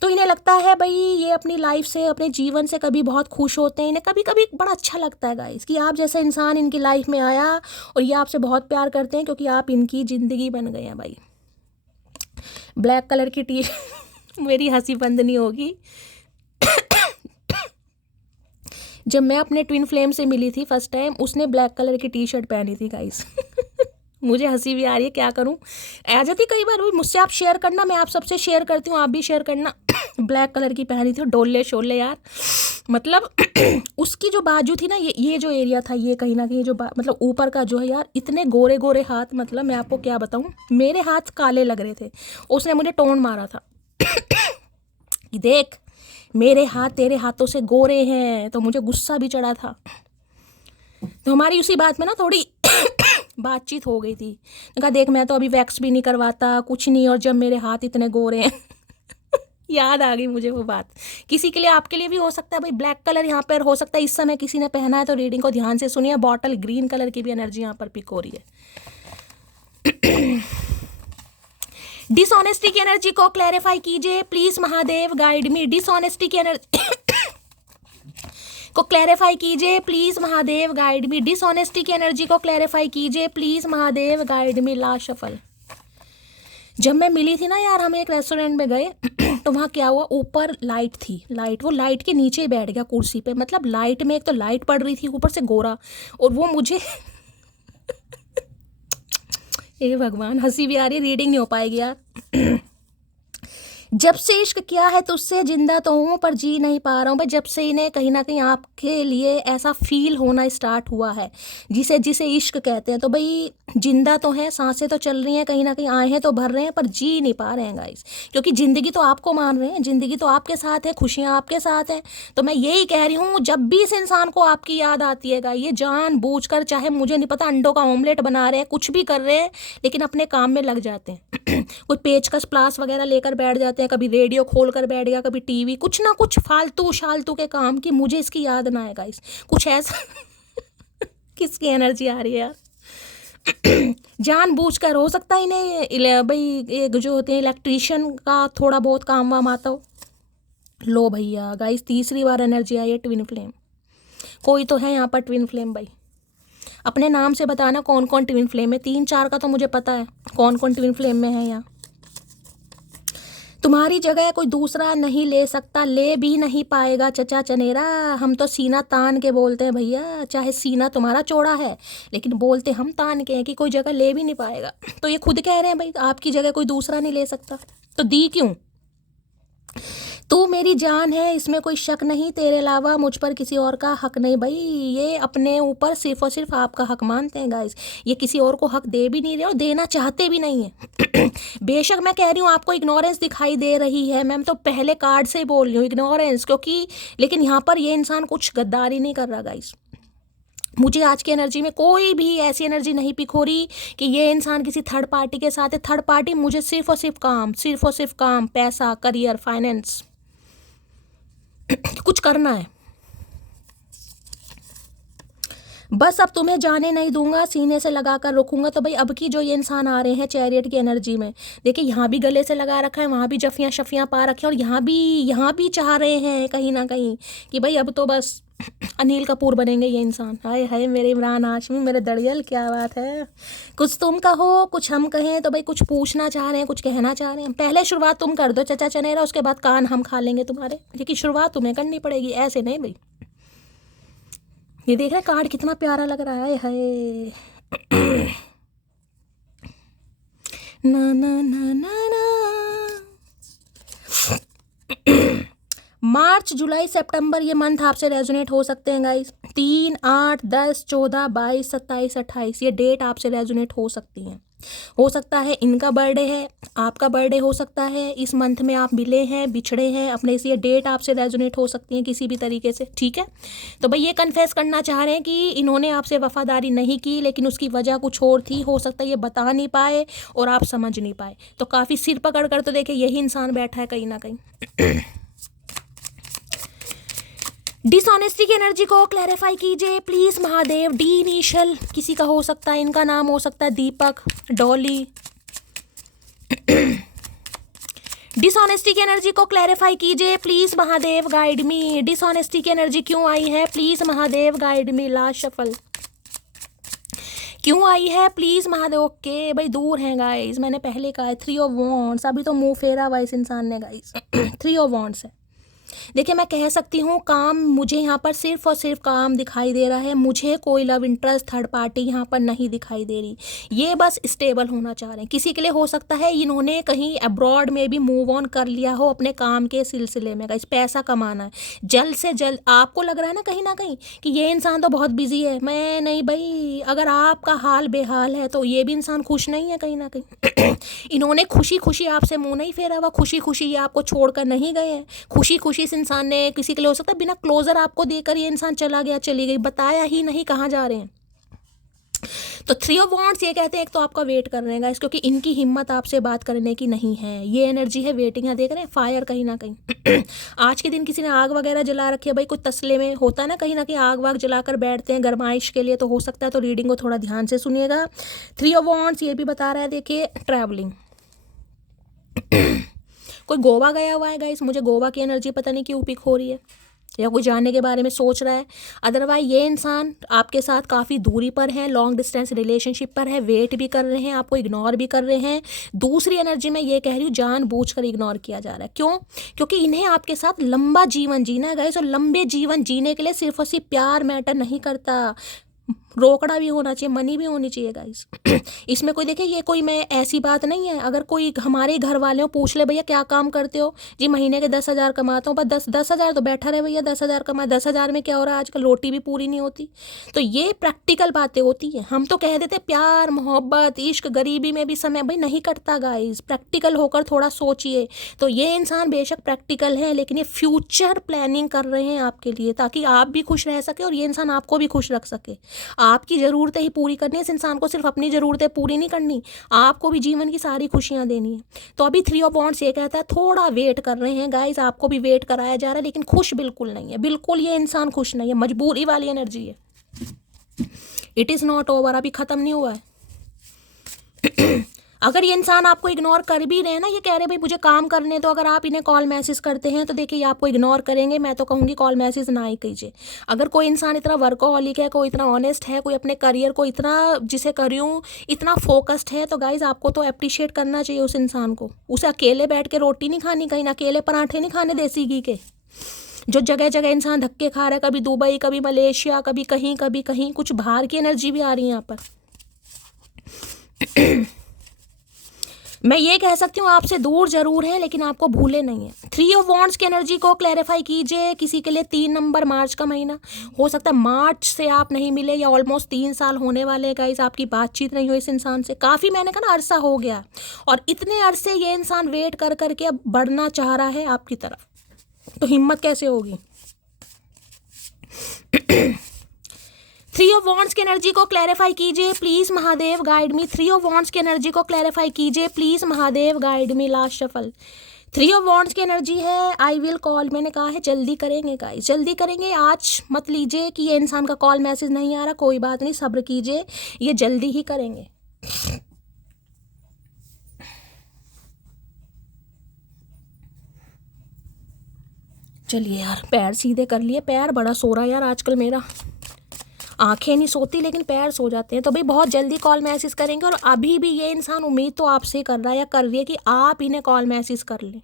तो इन्हें लगता है भाई ये अपनी लाइफ से, अपने जीवन से कभी बहुत खुश होते हैं, इन्हें कभी कभी बड़ा अच्छा लगता है गाइस कि आप जैसा इंसान इनकी लाइफ में आया और ये आपसे बहुत प्यार करते हैं, क्योंकि आप इनकी ज़िंदगी बन गए हैं भाई। ब्लैक कलर की टी मेरी हंसी बंद नहीं होगी जब मैं अपने ट्विन फ्लेम से मिली थी फर्स्ट टाइम, उसने ब्लैक कलर की टी शर्ट पहनी थी गाइस मुझे हंसी भी आ रही है, क्या करूं, आ जाती कई बार। मुझसे आप शेयर करना, मैं आप सबसे शेयर करती हूँ, आप भी शेयर करना ब्लैक कलर की पहनी थी, डोले शोले यार, मतलब उसकी जो बाजू थी ना, ये जो एरिया था, ये कहीं ना कहीं जो मतलब ऊपर का जो है यार, इतने गोरे गोरे हाथ, मतलब मैं आपको क्या बताऊं, मेरे हाथ काले लग रहे थे, उसने मुझे टोन मारा था कि देख मेरे हाथ तेरे हाथों से गोरे हैं, तो मुझे गुस्सा भी चढ़ा था। तो हमारी उसी बात में ना थोड़ी बातचीत हो गई थी, कहा देख मैं तो अभी वैक्स भी नहीं करवाता कुछ नहीं, और जब मेरे हाथ इतने गोरे हैं याद आ गई मुझे वो बात। किसी के लिए, आपके लिए भी हो सकता है भाई, ब्लैक कलर यहाँ पर हो सकता है इस समय किसी ने पहना है, तो रीडिंग को ध्यान से सुनिए। बॉटल ग्रीन कलर की भी एनर्जी यहाँ पर पिक हो रही है डिसऑनेस्टी की एनर्जी को क्लैरिफाई कीजिए please Mahadev guide me. Dishonesty की एनर्जी को क्लैरिफाई कीजिए please Mahadev, guide me. Dishonesty की एनर्जी को क्लैरिफाई कीजिए please Mahadev, guide me. Last shuffle. जब मैं मिली थी ना यार, हम एक रेस्टोरेंट में गए तो वहाँ क्या हुआ, ऊपर लाइट थी, लाइट, वो लाइट के नीचे ही बैठ गया कुर्सी पे। मतलब लाइट में एक तो लाइट पड़ रही थी, ऊपर से गोरा, और वो मुझे ए भगवान, हंसी भी आ रही है, रीडिंग नहीं हो पाएगी यार। जब से इश्क किया है तुझसे जिंदा तो हूँ पर जी नहीं पा रहा हूँ भाई। जब से इन्हें कहीं ना कहीं आपके लिए ऐसा फील होना स्टार्ट हुआ है, जिसे जिसे इश्क कहते हैं, तो भाई जिंदा तो है, सांसें तो चल रही हैं, कहीं ना कहीं आए हैं तो भर रहे हैं, पर जी नहीं पा रहे हैं गाइस। क्योंकि ज़िंदगी तो आपको मान रहे हैं, ज़िंदगी तो आपके साथ है, खुशियाँ आपके साथ हैं। तो मैं यही कह रही हूँ, जब भी इस इंसान को आपकी याद आती है गाइस, ये जानबूझकर, चाहे मुझे नहीं पता अंडों का ऑमलेट बना रहे हैं, कुछ भी कर रहे हैं, लेकिन अपने काम में लग जाते हैं। कोई पेचकस प्लास वगैरह लेकर बैठ जाते हैं, कभी रेडियो खोल कर बैठ गया, कभी टीवी, कुछ ना कुछ फालतू शालतू के काम कि मुझे इसकी याद ना आए गाइस, कुछ ऐसा। किसकी एनर्जी आ रही है यार? जानबूझकर, हो सकता है इन्हें भाई एक जो होते हैं इलेक्ट्रीशियन का थोड़ा बहुत काम वाम आता हो। लो भैया गाइस, तीसरी बार एनर्जी आई है ट्विन फ्लेम। कोई तो है यहाँ पर ट्विन फ्लेम भाई। अपने नाम से बताना कौन कौन ट्विन फ्लेम है। 3-4 का तो मुझे पता है कौन कौन ट्विन फ्लेम में है यहाँ। तुम्हारी जगह कोई दूसरा नहीं ले सकता, ले भी नहीं पाएगा चचा चनेरा। हम तो सीना तान के बोलते हैं भैया, चाहे सीना तुम्हारा चौड़ा है, लेकिन बोलते हम तान के हैं कि कोई जगह ले भी नहीं पाएगा। तो ये खुद कह रहे हैं भाई आपकी जगह कोई दूसरा नहीं ले सकता, तो दी क्यों? तू मेरी जान है, इसमें कोई शक नहीं, तेरे अलावा मुझ पर किसी और का हक नहीं। भाई ये अपने ऊपर सिर्फ और सिर्फ आपका हक मानते हैं गाइस, ये किसी और को हक दे भी नहीं रहे और देना चाहते भी नहीं है। बेशक मैं कह रही हूँ आपको इग्नोरेंस दिखाई दे रही है, मैम तो पहले कार्ड से ही बोल रही हूँ इग्नोरेंस, क्योंकि लेकिन यहाँ पर ये इंसान कुछ गद्दारी नहीं कर रहा गाइस। मुझे आज की एनर्जी में कोई भी ऐसी एनर्जी नहीं पिक हो रही कि ये इंसान किसी थर्ड पार्टी के साथ है। थर्ड पार्टी मुझे सिर्फ और सिर्फ काम, सिर्फ और सिर्फ काम, पैसा, करियर, फाइनेंस, कुछ करना है। बस अब तुम्हें जाने नहीं दूंगा, सीने से लगा कर रखूंगा। तो भाई अब की जो ये इंसान आ रहे हैं चैरियट की एनर्जी में, देखिए यहाँ भी गले से लगा रखा है, वहाँ भी जफियाँ शफियाँ पा रखे हैं, और यहाँ भी चाह रहे हैं कहीं ना कहीं कि भाई अब तो बस अनिल कपूर बनेंगे ये इंसान। हाय हाय मेरे इमरान हाशमी, मेरे दड़ियल, क्या बात है। कुछ तुम कहो कुछ हम कहें, तो भाई कुछ पूछना चाह रहे हैं, कुछ कहना चाह रहे हैं। पहले शुरुआत तुम कर दो चचा चनेरा, उसके बाद कान हम खा लेंगे तुम्हारे, लेकिन शुरुआत तुम्हें करनी पड़ेगी, ऐसे नहीं भाई। ये देख रहे कार्ड कितना प्यारा लग रहा है, हाय। ना ना ना ना ना। मार्च, जुलाई, सितंबर ये मंथ आपसे रेजोनेट हो सकते हैं गाइस। 3, 8, 10, 14, 22, 27, 28 ये डेट आपसे रेजोनेट हो सकती हैं। हो सकता है इनका बर्थडे है, आपका बर्थडे हो सकता है, इस मंथ में आप मिले हैं, बिछड़े हैं अपने, ये डेट आपसे रेजोनेट हो सकती हैं किसी भी तरीके से, ठीक है। तो भाई ये कन्फेस करना चाह रहे हैं कि इन्होंने आपसे वफादारी नहीं की, लेकिन उसकी वजह कुछ और थी, हो सकता है ये बता नहीं पाए और आप समझ नहीं पाए। तो काफ़ी सिर पकड़ कर तो देखिए यही इंसान बैठा है कहीं ना कहीं। डिसऑनेस्टी की एनर्जी को क्लैरिफाई कीजिए प्लीज महादेव। डी इनिशियल किसी का हो सकता है, इनका नाम हो सकता है दीपक, डॉली। डिसऑनेस्टी की एनर्जी को क्लैरिफाई कीजिए please Mahadev, guide me. Dishonesty की एनर्जी क्यों आई है please Mahadev, guide me. Last shuffle क्यों आई है प्लीज महादेव। ओके भाई दूर हैं गाइस, मैंने पहले कहा है 3 ऑफ वॉन्ड्स, अभी तो मुंह फेरा हुआ इस इंसान ने गाइस। 3 ऑफ वॉन्ड्स है। देखिए मैं कह सकती हूँ काम, मुझे यहाँ पर सिर्फ और सिर्फ काम दिखाई दे रहा है, मुझे कोई लव इंटरेस्ट थर्ड पार्टी यहाँ पर नहीं दिखाई दे रही। ये बस स्टेबल होना चाह रहे हैं। किसी के लिए हो सकता है इन्होंने कहीं अब्रॉड में भी मूव ऑन कर लिया हो अपने काम के सिलसिले में, गाइस पैसा कमाना है जल्द से जल्द। आपको लग रहा है ना कहीं कि ये इंसान तो बहुत बिजी है, मैं नहीं भाई, अगर आपका हाल बेहाल है तो ये भी इंसान खुश नहीं है कहीं ना कहीं। इन्होंने खुशी खुशी आपसे मुंह नहीं फेरा हुआ, खुशी खुशी ये आपको छोड़कर नहीं गए हैं, खुशी खुशी इस इंसान ने, किसी के लिए हो सकता है बिना क्लोजर आपको देकर ये इंसान चला गया, चली गई, बताया ही नहीं कहाँ जा रहे हैं। तो 3 ऑफ वॉन्ड्स ये कहते हैं एक तो आपका वेट कर रहे हैं गाइस, क्योंकि इनकी हिम्मत आपसे बात करने की नहीं है, ये एनर्जी है वेटिंग। है देख रहे हैं फायर कहीं ना कहीं। आज के दिन किसी ने आग वगैरह जला रखी है भाई, कुछ तसले में होता है ना कहीं ना कहीं आग वाग जलाकर बैठते हैं गरमाइश के लिए, तो हो सकता है। तो रीडिंग को थोड़ा ध्यान से सुनिएगा। 3 ऑफ वॉन्ड्स ये भी बता रहा है, देखिए ट्रैवलिंग। कोई गोवा गया हुआ है गाइस, मुझे गोवा की एनर्जी पता नहीं क्यों पिक हो रही है। या कोई जाने के बारे में सोच रहा है। अदरवाइज ये इंसान आपके साथ काफ़ी दूरी पर है, लॉन्ग डिस्टेंस रिलेशनशिप पर है, वेट भी कर रहे हैं, आपको इग्नोर भी कर रहे हैं। दूसरी एनर्जी में ये कह रही हूँ जानबूझकर इग्नोर किया जा रहा है। क्यों? क्योंकि इन्हें आपके साथ लंबा जीवन जीना है गाइस, और लंबे जीवन जीने के लिए सिर्फ और सिर्फ प्यार मैटर नहीं करता, रोकड़ा भी होना चाहिए, मनी भी होनी चाहिए गाइस। इसमें कोई देखे, ये कोई मैं ऐसी बात नहीं है। अगर कोई हमारे घर वाले पूछ ले भैया क्या काम करते हो, जी महीने के 10,000 कमाता हूँ, बस 10,000 तो बैठा रहे भैया, 10,000 कमा, 10,000 में क्या हो रहा है आजकल, रोटी भी पूरी नहीं होती। तो ये प्रैक्टिकल बातें होती हैं। हम तो कह देते प्यार मोहब्बत इश्क गरीबी में भी समय भाई नहीं कटता गाइस, प्रैक्टिकल होकर थोड़ा सोचिए। तो ये इंसान बेशक प्रैक्टिकल है, लेकिन ये फ्यूचर प्लानिंग कर रहे हैं आपके लिए, ताकि आप भी खुश रह सके और ये इंसान आपको भी खुश रख सके। आपकी ज़रूरतें ही पूरी करनी है इस इंसान को, सिर्फ अपनी ज़रूरतें पूरी नहीं करनी, आपको भी जीवन की सारी खुशियां देनी है। तो अभी 3 ऑफ वॉन्ड्स ये कहता है थोड़ा वेट कर रहे हैं गाइस, आपको भी वेट कराया जा रहा है, लेकिन खुश बिल्कुल नहीं है, बिल्कुल ये इंसान खुश नहीं है, मजबूरी वाली एनर्जी है। इट इज़ नॉट ओवर, अभी ख़त्म नहीं हुआ है। अगर ये इंसान आपको इग्नोर कर भी रहे हैं ना, ये कह रहे भाई मुझे काम करने, तो अगर आप इन्हें कॉल मैसेज करते हैं तो देखिए ये आपको इग्नोर करेंगे। मैं तो कहूँगी कॉल मैसेज ना ही कीजिए। अगर कोई इंसान इतना वर्कोहॉलिक है, कोई इतना ऑनेस्ट है, कोई अपने करियर को इतना, जिसे करूँ इतना फोकस्ड है, तो गाइज आपको तो अप्रिशिएट करना चाहिए उस इंसान को। उसे अकेले बैठ के रोटी नहीं खानी, कहीं ना अकेले पराठे नहीं खाने देसी घी के। जो जगह जगह इंसान धक्के खा रहा है, कभी दुबई, कभी मलेशिया, कभी कहीं, कुछ बाहर की एनर्जी भी आ रही है यहाँ पर। मैं ये कह सकती हूँ आपसे दूर जरूर है, लेकिन आपको भूले नहीं है। 3 ऑफ वॉन्ड्स की एनर्जी को क्लैरिफाई कीजिए। किसी के लिए 3 नंबर, मार्च का महीना हो सकता है, मार्च से आप नहीं मिले या ऑलमोस्ट 3 साल होने वाले हैं गाइस, आपकी बातचीत नहीं हुई इस इंसान से, काफ़ी मैंने कहा ना अरसा हो गया, और इतने अरसे ये इंसान वेट कर करके अब बढ़ना चाह रहा है आपकी तरफ, तो हिम्मत कैसे होगी। 3 ऑफ वॉन्ड्स की एनर्जी को क्लैरिफाई कीजिए please Mahadev, guide me. 3 of wands की एनर्जी को क्लैरिफाई कीजिए please Mahadev, guide me. Last shuffle 3 of wands की एनर्जी है आई विल कॉल। मैंने कहा है जल्दी करेंगे गाइस, जल्दी करेंगे। आज मत लीजिए कि ये इंसान का कॉल मैसेज नहीं आ रहा, कोई बात नहीं, सब्र कीजिए, ये जल्दी ही करेंगे। चलिए यार, पैर सीधे कर लिए, पैर बड़ा सो रहा है यार आजकल मेरा, आंखें नहीं सोती लेकिन पैर सो जाते हैं। तो भाई बहुत जल्दी कॉल मैसेज करेंगे, और अभी भी ये इंसान उम्मीद तो आपसे कर रहा है या कर रही है कि आप इन्हें कॉल मैसेज कर लें,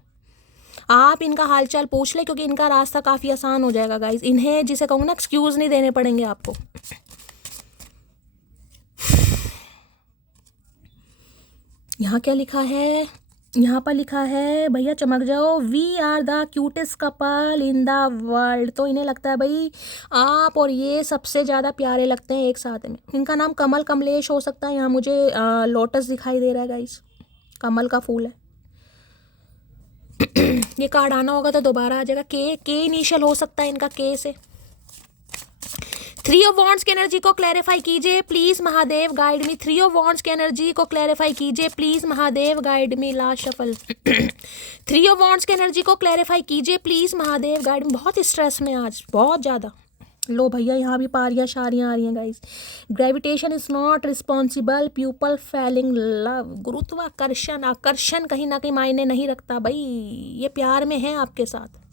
आप इनका हालचाल पूछ लें, क्योंकि इनका रास्ता काफ़ी आसान हो जाएगा गाइस। इन्हें जिसे कहूँगा ना एक्सक्यूज़ नहीं देने पड़ेंगे आपको। यहाँ क्या लिखा है, यहाँ पर लिखा है भैया चमक जाओ, we are the cutest couple in the world. तो इन्हें लगता है भाई आप और ये सबसे ज़्यादा प्यारे लगते हैं एक साथ में। इनका नाम कमल कमलेश हो सकता है। यहाँ मुझे लोटस दिखाई दे रहा है गाइस, कमल का फूल है। ये कार्ड आना होगा तो दोबारा आ जाएगा। के इनिशियल हो सकता है इनका, के से। 3 ऑफ वॉन्ड्स की एनर्जी को क्लैरिफाई कीजिए please Mahadev, guide me. 3 of wands की एनर्जी को क्लैरिफाई कीजिए please Mahadev, guide me. Last shuffle 3 of wands की एनर्जी को क्लैरिफाई कीजिए प्लीज महादेव, गाइड मी। बहुत स्ट्रेस में आज, बहुत ज़्यादा। लो भैया यहाँ भी पारियाँ शारियाँ आ रही हैं guys. Gravitation is not responsible, people falling love. गुरुत्वाकर्षण, आकर्षण कहीं ना कहीं मायने नहीं रखता भाई, ये प्यार में है आपके साथ।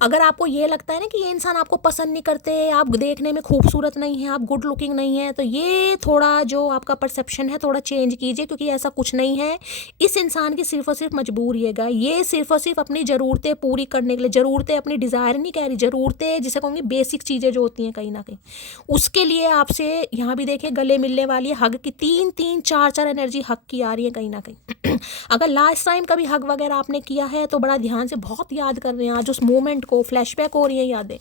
अगर आपको ये लगता है ना कि ये इंसान आपको पसंद नहीं करते, आप देखने में खूबसूरत नहीं है, आप गुड लुकिंग नहीं है, तो ये थोड़ा जो आपका परसेप्शन है थोड़ा चेंज कीजिए, क्योंकि ऐसा कुछ नहीं है। इस इंसान की सिर्फ और सिर्फ मजबूरी है, ये सिर्फ और सिर्फ अपनी ज़रूरतें पूरी करने के लिए, ज़रूरतें अपनी डिज़ायर नहीं कह रही, ज़रूरतें जिसे कहूँगी बेसिक चीज़ें जो होती हैं कहीं ना कहीं, उसके लिए आपसे यहाँ भी देखिए गले मिलने वाली है। हग की 3-3, 4-4 एनर्जी हग की आ रही है कहीं ना कहीं। अगर लास्ट टाइम कभी हग वगैरह आपने किया है तो बड़ा ध्यान से बहुत याद कर रहे हैं आज उस मोमेंट को, फ्लैशबैक हो रही है यादें।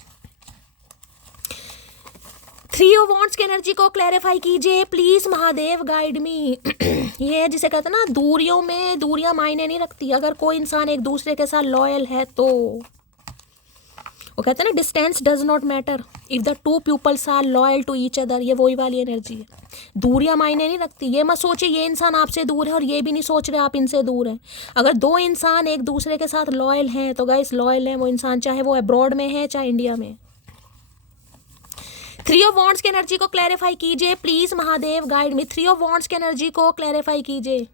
3 ऑफ वॉन्ड्स की एनर्जी को क्लैरिफाई कीजिए प्लीज महादेव, गाइड मी। ये जिसे कहते हैं ना दूरियों में, दूरियां मायने नहीं रखती। अगर कोई इंसान एक दूसरे के साथ लॉयल है तो वो कहते हैं ना distance does not matter if the 2 peoples are loyal to each other. ये वही वाली एनर्जी है, दूरियां मायने नहीं रखती। ये मत सोचिए ये इंसान आपसे दूर है और ये भी नहीं सोच रहे आप इनसे दूर हैं। अगर 2 इंसान एक दूसरे के साथ लॉयल हैं तो गाइस लॉयल हैं वो इंसान, चाहे वो अब्रॉड में है चाहे इंडिया में। 3 ऑफ वॉन्ड्स की एनर्जी को क्लैरिफाई कीजिए please Mahadev, guide me. 3 of wands की एनर्जी को क्लैरिफाई कीजिए।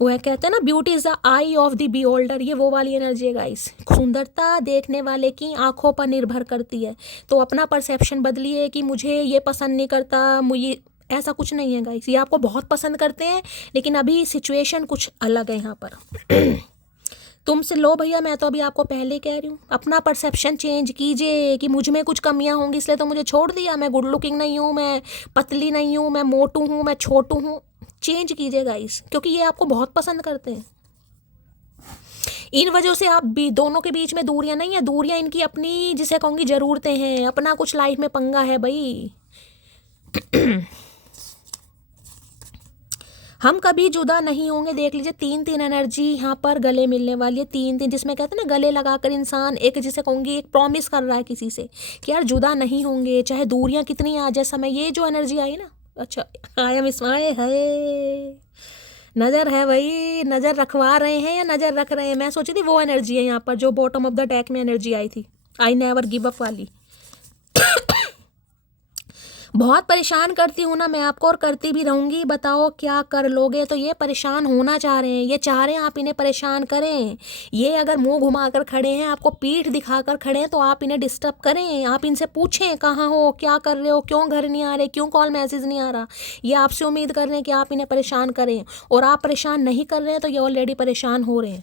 वो है कहते हैं ना, beauty is the I of the beholder, ये वो वाली एनर्जी है गाइस। सुंदरता देखने वाले की आंखों पर निर्भर करती है। तो अपना परसेप्शन बदलिए कि मुझे ये पसंद नहीं करता, मुझे ऐसा कुछ नहीं है गाइस। ये आपको बहुत पसंद करते हैं, लेकिन अभी सिचुएशन कुछ अलग है यहाँ पर। तुमसे लो भैया, मैं तो अभी आपको पहले कह रही हूँ, अपना परसेप्शन चेंज कीजिए कि मुझ में कुछ कमियां होंगी इसलिए तो मुझे छोड़ दिया, मैं गुड लुकिंग नहीं हूँ, मैं पतली नहीं हूँ, मैं मोटू हूँ, मैं छोटू हूँ। चेंज कीजिए गाइस, क्योंकि ये आपको बहुत पसंद करते हैं। इन वजह से आप भी दोनों के बीच में दूरियां नहीं है, दूरियां इनकी अपनी जिसे कहूँगी ज़रूरतें हैं, अपना कुछ लाइफ में पंगा है भाई। हम कभी जुदा नहीं होंगे। देख लीजिए 3 एनर्जी यहाँ पर गले मिलने वाली है, 3, जिसमें कहते हैं ना गले लगाकर इंसान एक जिसे कहूँगी एक प्रॉमिस कर रहा है किसी से कि यार जुदा नहीं होंगे, चाहे दूरियां कितनी आ जाए समय। ये जो एनर्जी आई ना, अच्छा आया मिसवाए है, नज़र है भाई, नज़र रखवा रहे हैं या नज़र रख रहे हैं। मैं सोची थी वो एनर्जी है यहाँ पर जो बॉटम ऑफ द डेक में एनर्जी आई थी, आई नेवर गिव अप वाली। बहुत परेशान करती हूँ ना मैं आपको, और करती भी रहूँगी, बताओ क्या कर लोगे। तो ये परेशान होना चाह रहे हैं, ये चाह रहे हैं आप इन्हें परेशान करें। ये अगर मुंह घुमाकर खड़े हैं, आपको पीठ दिखाकर खड़े हैं, तो आप इन्हें डिस्टर्ब करें। आप इनसे पूछें कहाँ हो, क्या कर रहे हो, क्यों घर नहीं आ रहे, क्यों कॉल मैसेज नहीं आ रहा। ये आपसे उम्मीद कर रहे हैं कि आप इन्हें परेशान करें, और आप परेशान नहीं कर रहे हैं तो ये ऑलरेडी परेशान हो रहे हैं,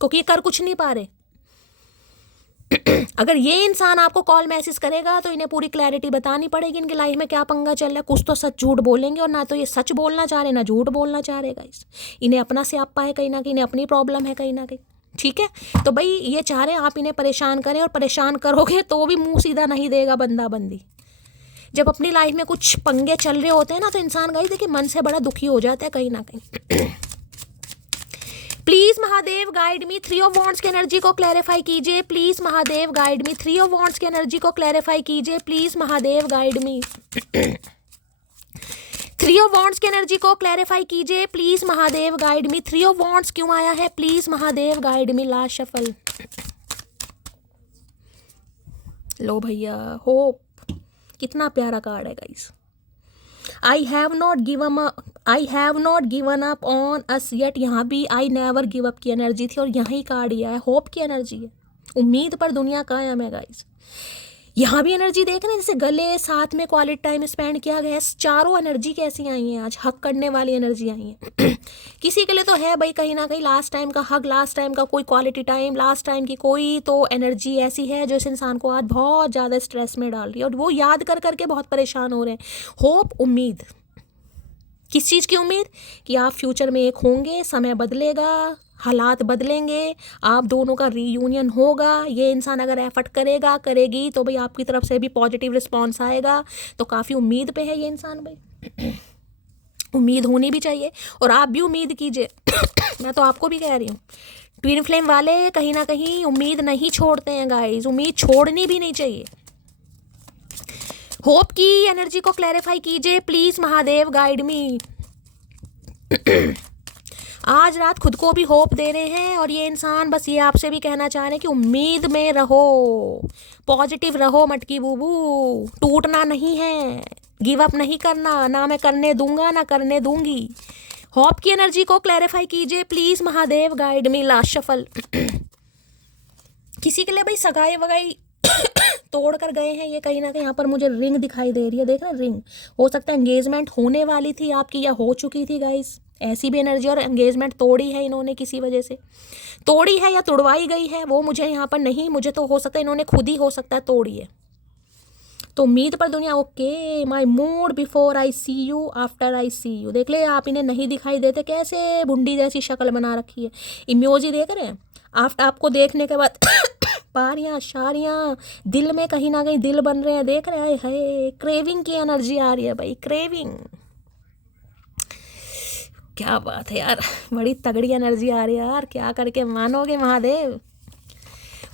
क्योंकि ये कर कुछ नहीं पा रहे। अगर ये इंसान आपको कॉल मैसेज करेगा तो इन्हें पूरी क्लैरिटी बतानी पड़ेगी इनकी लाइफ में क्या पंगा चल रहा है। कुछ तो सच झूठ बोलेंगे, और ना तो ये सच बोलना चाह रहे ना झूठ बोलना चाह रहे गाइस। इन्हें अपना स्यापा है कहीं ना कहीं, इन्हें अपनी प्रॉब्लम है कहीं ना कहीं, ठीक है। तो भाई ये चाह रहे हैं आप इन्हें परेशान करें, और परेशान करोगे तो भी मुंह सीधा नहीं देगा बंदा बंदी। जब अपनी लाइफ में कुछ पंगे चल रहे होते हैं ना, तो इंसान गाइस देखिए मन से बड़ा दुखी हो जाता है कहीं ना कहीं। Please Mahadev guide me, 3 of wands की एनर्जी को क्लैरिफाई कीजिए। Please Mahadev guide me, 3 of wands की एनर्जी को क्लैरिफाई कीजिए। Please Mahadev guide me, 3 of wands की एनर्जी को क्लैरिफाई कीजिए। Please Mahadev guide me, 3 of wands क्यों आया है, please Mahadev guide me. Last shuffle, लो भैया होप, कितना प्यारा कार्ड है guys. I have not given up on us yet, यहाँ भी आई नेवर गिव अप की एनर्जी थी, और यही कार्ड यह है, होप की एनर्जी है, उम्मीद पर दुनिया कायम है गाइस। यहाँ भी एनर्जी देख रहे हैं, जैसे गले साथ में क्वालिटी टाइम स्पेंड किया गया है। चारों एनर्जी कैसी आई हैं आज, हक करने वाली एनर्जी आई है। किसी के लिए तो है भाई कहीं ना कहीं लास्ट टाइम का हक, लास्ट टाइम का कोई क्वालिटी टाइम, लास्ट टाइम की कोई तो एनर्जी ऐसी है जो इस इंसान को आज बहुत ज़्यादा स्ट्रेस में डाल रही है, और वो याद कर करके बहुत परेशान हो रहे हैं। होप, उम्मीद, किस चीज़ की उम्मीद, कि आप फ्यूचर में एक होंगे, समय बदलेगा, हालात बदलेंगे, आप दोनों का रीयूनियन होगा। ये इंसान अगर एफर्ट करेगा, करेगी, तो भाई आपकी तरफ से भी पॉजिटिव रिस्पॉन्स आएगा। तो काफ़ी उम्मीद पे है ये इंसान भाई। उम्मीद होनी भी चाहिए, और आप भी उम्मीद कीजिए। मैं तो आपको भी कह रही हूँ, ट्विन फ्लेम वाले कहीं ना कहीं उम्मीद नहीं छोड़ते हैं गाइस, उम्मीद छोड़नी भी नहीं चाहिए। होप की एनर्जी को क्लैरिफाई कीजिए प्लीज महादेव गाइड मी। आज रात खुद को भी होप दे रहे हैं, और ये इंसान बस ये आपसे भी कहना चाह रहे हैं कि उम्मीद में रहो, पॉजिटिव रहो मटकी बूबू, टूटना नहीं है, गिव अप नहीं करना, ना मैं करने दूंगा ना करने दूंगी। होप की एनर्जी को क्लैरिफाई कीजिए please Mahadev guide me. Last shuffle, किसी के लिए भाई सगाई वगाई तोड़ कर गए हैं ये कहीं ना कहीं। यहाँ पर मुझे रिंग दिखाई दे रही है, देख रहे हैं रिंग, हो सकता है एंगेजमेंट होने वाली थी आपकी या हो चुकी थी गाइस, ऐसी भी एनर्जी। और एंगेजमेंट तोड़ी है इन्होंने, किसी वजह से तोड़ी है या तुड़वाई गई है वो मुझे यहाँ पर नहीं, मुझे तो हो सकता है इन्होंने खुद ही हो सकता है तोड़ी है। तो उम्मीद पर दुनिया, okay my mood before I see you after I see you. देख ले आप इन्हें नहीं दिखाई देते, कैसे बुंडी जैसी शक्ल बना रखी है। इमोजी देख रहे हैं आपको देखने के बाद पारियां शारियां दिल में कहीं ना कहीं दिल बन रहे हैं, देख रहे हैं। हाय क्रेविंग की एनर्जी आ रही है भाई, क्रेविंग, क्या बात है यार, बड़ी तगड़ी एनर्जी आ रही है यार, क्या करके मानोगे महादेव।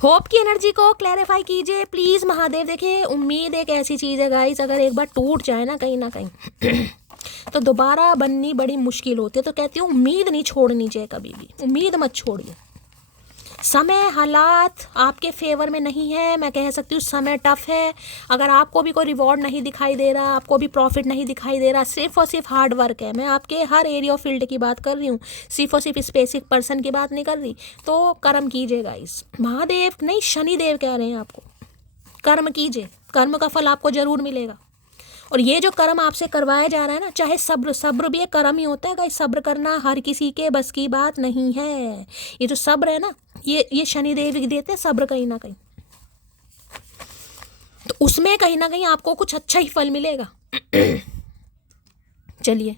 होप की एनर्जी को क्लैरिफाई कीजिए प्लीज महादेव। देखिए उम्मीद एक ऐसी चीज़ है गाइस, अगर एक बार टूट जाए ना कहीं तो दोबारा बननी बड़ी मुश्किल होती है। तो कहती हूँ उम्मीद नहीं छोड़नी चाहिए कभी भी, उम्मीद मत छोड़िए। समय हालात आपके फेवर में नहीं है, मैं कह सकती हूँ समय टफ है। अगर आपको भी कोई रिवॉर्ड नहीं दिखाई दे रहा, आपको भी प्रॉफिट नहीं दिखाई दे रहा, सिर्फ और सिर्फ हार्ड वर्क है, मैं आपके हर एरिया ऑफ फील्ड की बात कर रही हूँ, सिर्फ और सिर्फ स्पेसिफिक पर्सन की बात नहीं कर रही, तो कर्म कीजिएगा। इस महादेव नहीं, शनिदेव कह रहे हैं आपको कर्म कीजिए, कर्म का फल आपको जरूर मिलेगा। और ये जो कर्म आपसे करवाया जा रहा है ना, चाहे सब्र, सब्र भी एक कर्म ही होता है गाइस। सब्र करना हर किसी के बस की बात नहीं है। ये जो सब्र है ना, ये शनिदेव ही देते हैं सब्र कहीं ना कहीं, तो उसमें कहीं ना कहीं आपको कुछ अच्छा ही फल मिलेगा। चलिए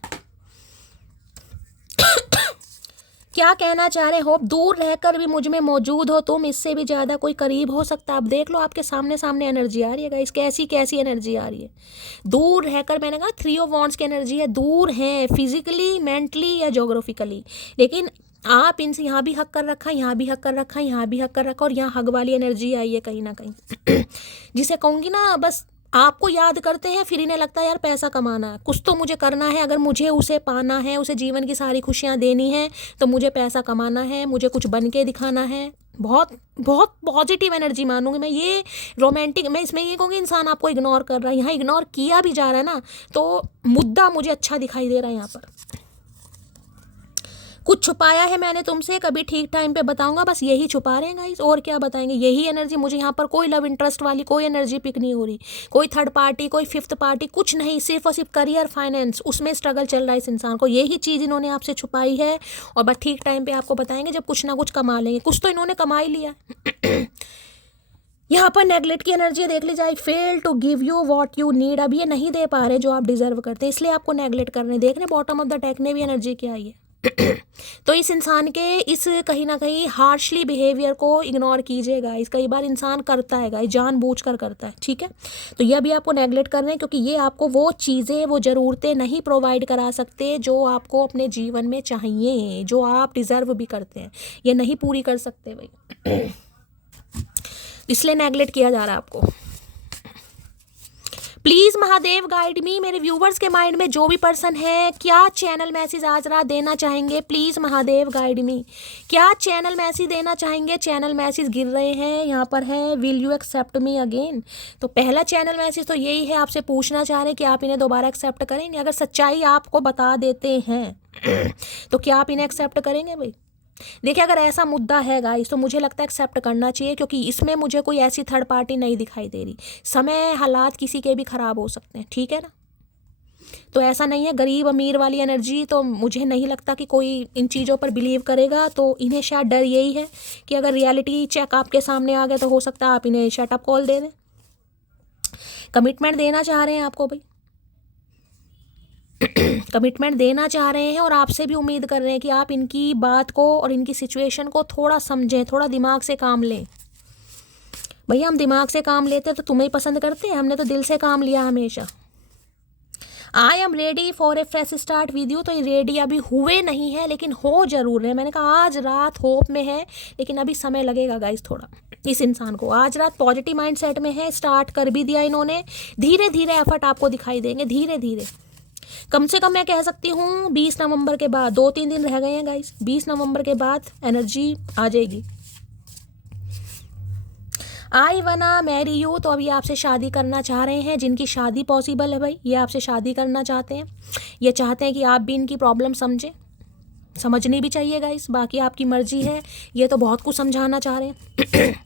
क्या कहना चाह रहे हो? दूर रहकर भी मुझ में मौजूद हो तुम, इससे भी ज़्यादा कोई करीब हो सकता है? आप देख लो, आपके सामने सामने एनर्जी आ रही है गाइस, कैसी कैसी एनर्जी आ रही है। दूर रहकर, मैंने कहा 3 ऑफ वॉन्ड्स की एनर्जी है, दूर हैं फिजिकली, मेंटली या जोग्राफिकली, लेकिन आप इनसे यहाँ भी हक कर रखा, यहाँ भी हक कर रखा, यहाँ भी हक कर रखा, और यहाँ हक वाली एनर्जी आई है कहीं ना कहीं। जिसे कहूँगी ना, बस आपको याद करते हैं, फिर इन्हें लगता है यार पैसा कमाना है, कुछ तो मुझे करना है, अगर मुझे उसे पाना है, उसे जीवन की सारी खुशियाँ देनी है, तो मुझे पैसा कमाना है, मुझे कुछ बन के दिखाना है। बहुत बहुत पॉजिटिव एनर्जी मानूंगी मैं ये। रोमांटिक, मैं इसमें ये कहूँगी इंसान आपको इग्नोर कर रहा है, यहाँ इग्नोर किया भी जा रहा है ना, तो मुद्दा मुझे अच्छा दिखाई दे रहा है यहाँ पर। कुछ छुपाया है मैंने तुमसे, कभी ठीक टाइम पे बताऊंगा, बस यही छुपा रहे हैं गाइस, और क्या बताएंगे। यही एनर्जी मुझे यहाँ पर, कोई लव इंटरेस्ट वाली कोई एनर्जी पिक नहीं हो रही, कोई थर्ड पार्टी, कोई फिफ्थ पार्टी, कुछ नहीं, सिर्फ और सिर्फ करियर, फाइनेंस, उसमें स्ट्रगल चल रहा है इस इंसान को। यही चीज़ इन्होंने आपसे छुपाई है, और बस ठीक टाइम पे आपको बताएंगे जब कुछ ना कुछ कमा लेंगे। कुछ तो इन्होंने कमा ही लिया। यहाँ पर नेगलेक्ट की एनर्जी देख लीजिए, I fail to give you what you need. अब ये नहीं दे पा रहे जो आप डिजर्व करते हैं, इसलिए आपको नेगलेक्ट कर रहे हैं। देख रहे बॉटम ऑफ द डेक में भी एनर्जी क्या आई है। तो इस इंसान के इस कहीं ना कहीं हार्शली बिहेवियर को इग्नोर कीजिएगा। इस कई बार इंसान करता है गाइस, जानबूझकर करता है, ठीक है। तो ये भी आपको नेगलेक्ट कर रहे हैं, क्योंकि ये आपको वो चीज़ें, वो ज़रूरतें नहीं प्रोवाइड करा सकते जो आपको अपने जीवन में चाहिए, जो आप डिज़र्व भी करते हैं, ये नहीं पूरी कर सकते भाई। इसलिए नेगलेक्ट किया जा रहा है आपको। प्लीज़ महादेव गाइड मी। मेरे व्यूवर्स के माइंड में जो भी पर्सन है, क्या चैनल मैसेज आज रात देना चाहेंगे? प्लीज़ महादेव गाइड मी, क्या चैनल मैसेज देना चाहेंगे? चैनल मैसेज गिर रहे हैं, यहाँ पर है will you accept me again. तो पहला चैनल मैसेज तो यही है, आपसे पूछना चाह रहे हैं कि आप इन्हें दोबारा एक्सेप्ट करेंगे? अगर सच्चाई आपको बता देते हैं तो क्या आप इन्हें एक्सेप्ट करेंगे भाई? देखिए, अगर ऐसा मुद्दा है गाइस, तो मुझे लगता है एक्सेप्ट करना चाहिए, क्योंकि इसमें मुझे कोई ऐसी थर्ड पार्टी नहीं दिखाई दे रही। समय हालात किसी के भी ख़राब हो सकते हैं, ठीक है ना। तो ऐसा नहीं है गरीब अमीर वाली एनर्जी, तो मुझे नहीं लगता कि कोई इन चीज़ों पर बिलीव करेगा। तो इन्हें शायद डर यही है कि अगर रियलिटी चेक आपके सामने आ गया तो हो सकता है आप इन्हें शटअप कॉल दे दें। कमिटमेंट देना चाह रहे हैं आपको भाई, कमिटमेंट देना चाह रहे हैं, और आपसे भी उम्मीद कर रहे हैं कि आप इनकी बात को और इनकी सिचुएशन को थोड़ा समझें, थोड़ा दिमाग से काम लें। भैया हम दिमाग से काम लेते हैं तो तुम्हें ही पसंद करते हैं, हमने तो दिल से काम लिया हमेशा। I am ready for a fresh start with you. तो ये रेडी अभी हुए नहीं है, लेकिन हो जरूर है। मैंने कहा आज रात होप में है, लेकिन अभी समय लगेगा गाइस थोड़ा। इस इंसान को आज रात पॉजिटिव माइंड सेट में है, स्टार्ट कर भी दिया इन्होंने, धीरे धीरे एफर्ट आपको दिखाई देंगे, धीरे धीरे। कम से कम मैं कह सकती हूँ 20 नवंबर के बाद, 2-3 दिन रह गए हैं गाइस, 20 नवंबर के बाद एनर्जी आ जाएगी। आई वना मैरी यू। तो अभी आपसे शादी करना चाह रहे हैं, जिनकी शादी पॉसिबल है भाई, ये आपसे शादी करना चाहते हैं। ये चाहते हैं कि आप भी इनकी प्रॉब्लम समझें, समझनी भी चाहिए गाइस, बाकी आपकी मर्जी है। ये तो बहुत कुछ समझाना चाह रहे हैं।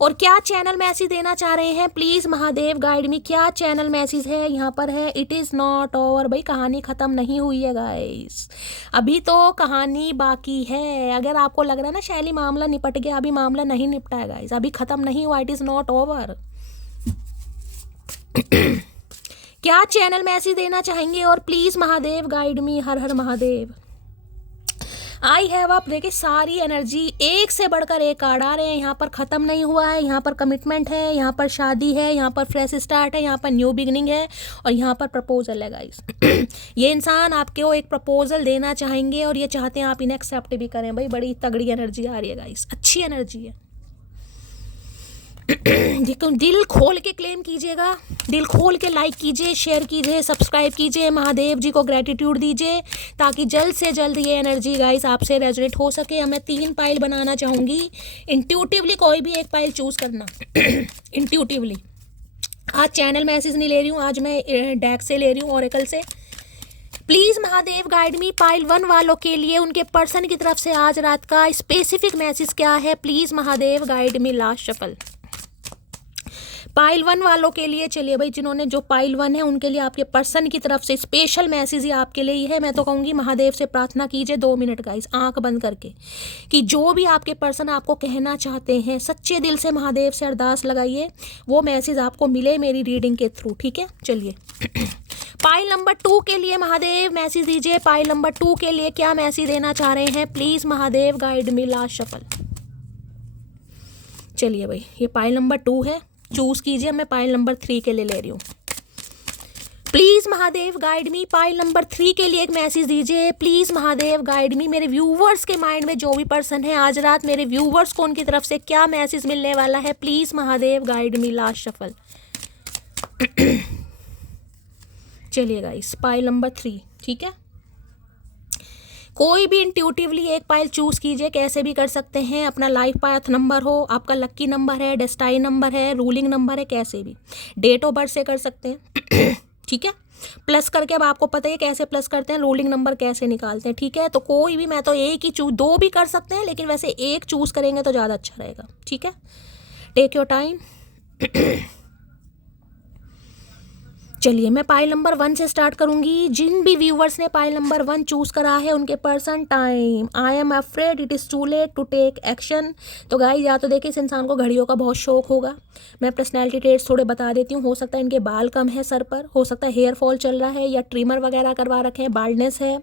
और क्या चैनल मैसेज देना चाह रहे हैं? प्लीज़ महादेव गाइड मी, क्या चैनल मैसेज है? यहाँ पर है इट इज़ नॉट ओवर। भाई कहानी ख़त्म नहीं हुई है गाइस, अभी तो कहानी बाकी है। अगर आपको लग रहा है ना शैली मामला निपट गया, अभी मामला नहीं निपटा है गाइस, अभी ख़त्म नहीं हुआ, इट इज़ नॉट ओवर। क्या चैनल मैसेज देना चाहेंगे? और please Mahadev guide me, her her Mahadev. I have up. देखिए सारी एनर्जी एक से बढ़कर एक कार्ड आ रहे हैं। यहाँ पर ख़त्म नहीं हुआ है, यहाँ पर कमिटमेंट है, यहाँ पर शादी है, यहाँ पर फ्रेश स्टार्ट है, यहाँ पर न्यू बिगनिंग है, और यहाँ पर प्रपोजल है गाइस। ये इंसान आपको एक प्रपोजल देना चाहेंगे, और ये चाहते हैं आप इन्हें एक्सेप्ट भी करें। भाई बड़ी तगड़ी एनर्जी आ रही है गाइस, अच्छी एनर्जी है। दिल खोल के क्लेम कीजिएगा, दिल खोल के लाइक कीजिए, शेयर कीजिए, सब्सक्राइब कीजिए, महादेव जी को ग्रेटिट्यूड दीजिए ताकि जल्द से जल्द ये एनर्जी गाइस आपसे रेजोनेट हो सके। मैं 3 पाइल बनाना चाहूँगी। इंट्यूटिवली कोई भी एक पाइल चूज़ करना इंट्यूटिवली। आज चैनल मैसेज नहीं ले रही हूँ, आज मैं डेक से ले रही हूँ, ओरेकल से। Please Mahadev guide me. Pile 1 वालों के लिए उनके पर्सन की तरफ से आज रात का स्पेसिफिक मैसेज क्या है? Please Mahadev guide me. Last shuffle pile 1 वालों के लिए। चलिए भाई, जिन्होंने जो पाइल 1 है उनके लिए आपके पर्सन की तरफ से स्पेशल मैसेज ही आपके लिए ही है। मैं तो कहूँगी महादेव से प्रार्थना कीजिए 2 मिनट गाइस, आंख बंद करके, कि जो भी आपके पर्सन आपको कहना चाहते हैं सच्चे दिल से महादेव से अरदास लगाइए, वो मैसेज आपको मिले मेरी रीडिंग के थ्रू। ठीक है, चलिए पाइल नंबर 2 के लिए महादेव मैसेज दीजिए। पाइल नंबर 2 के लिए क्या मैसेज देना चाह रहे हैं? Please Mahadev guide me. Last shuffle. चलिए भाई, ये पाइल नंबर 2 है, चूज कीजिए। मैं पाइल नंबर 3 के लिए ले रही हूँ। Please Mahadev guide me. Pile number 3 के लिए एक मैसेज दीजिए। प्लीज़ महादेव गाइड मी। मेरे व्यूवर्स के माइंड में जो भी पर्सन है आज रात, मेरे व्यूवर्स को उनकी तरफ से क्या मैसेज मिलने वाला है? Please Mahadev guide me. Last shuffle. चलिए गाइस, पाइल नंबर 3। ठीक है, कोई भी इंट्यूटिवली एक पाइल चूज़ कीजिए, कैसे भी कर सकते हैं। अपना लाइफ पाथ नंबर हो, आपका लक्की नंबर है, डेस्टाइन नंबर है, रूलिंग नंबर है, कैसे भी, डेट ऑफ बर्थ से कर सकते हैं। ठीक है, प्लस करके अब आपको पता है कैसे प्लस करते हैं, रोलिंग नंबर कैसे निकालते हैं। ठीक है, तो कोई भी, मैं तो एक ही चूज, 2 भी कर सकते हैं, लेकिन वैसे एक चूज़ करेंगे तो ज़्यादा अच्छा रहेगा। ठीक है, टेक योर टाइम। चलिए, मैं पाइल नंबर 1 से स्टार्ट करूंगी। जिन भी व्यूवर्स ने पाइल नंबर 1 चूज़ करा है उनके person time. I am afraid it is too late to take action. तो गाइस, या तो देखिए इस इंसान को घड़ियों का बहुत शौक होगा। मैं पर्सनैलिटी ट्रेट्स थोड़े बता देती हूँ। हो सकता है इनके बाल कम है सर पर, हो सकता है हेयर फॉल चल रहा है, या ट्रिमर वगैरह करवा रखे हैं, बाल्डनेस है,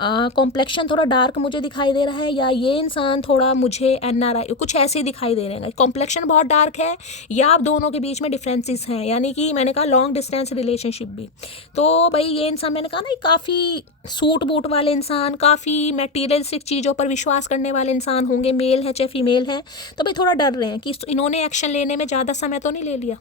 कॉम्प्लेक्शन थोड़ा डार्क मुझे दिखाई दे रहा है, या ये इंसान थोड़ा मुझे NRI कुछ ऐसे ही दिखाई दे रहे हैं। कॉम्प्लेक्शन बहुत डार्क है, या आप दोनों के बीच में डिफरेंसेस हैं, यानी कि मैंने कहा लॉन्ग डिस्टेंस रिलेशनशिप भी। तो भाई ये इंसान, मैंने कहा ना, काफ़ी सूट बूट वाले इंसान, काफ़ी मटेरियलिस्टिक चीज़ों पर विश्वास करने वाले इंसान होंगे, मेल है चाहे फीमेल है। तो भाई थोड़ा डर रहे हैं कि इन्होंने एक्शन लेने में ज़्यादा समय तो नहीं ले लिया।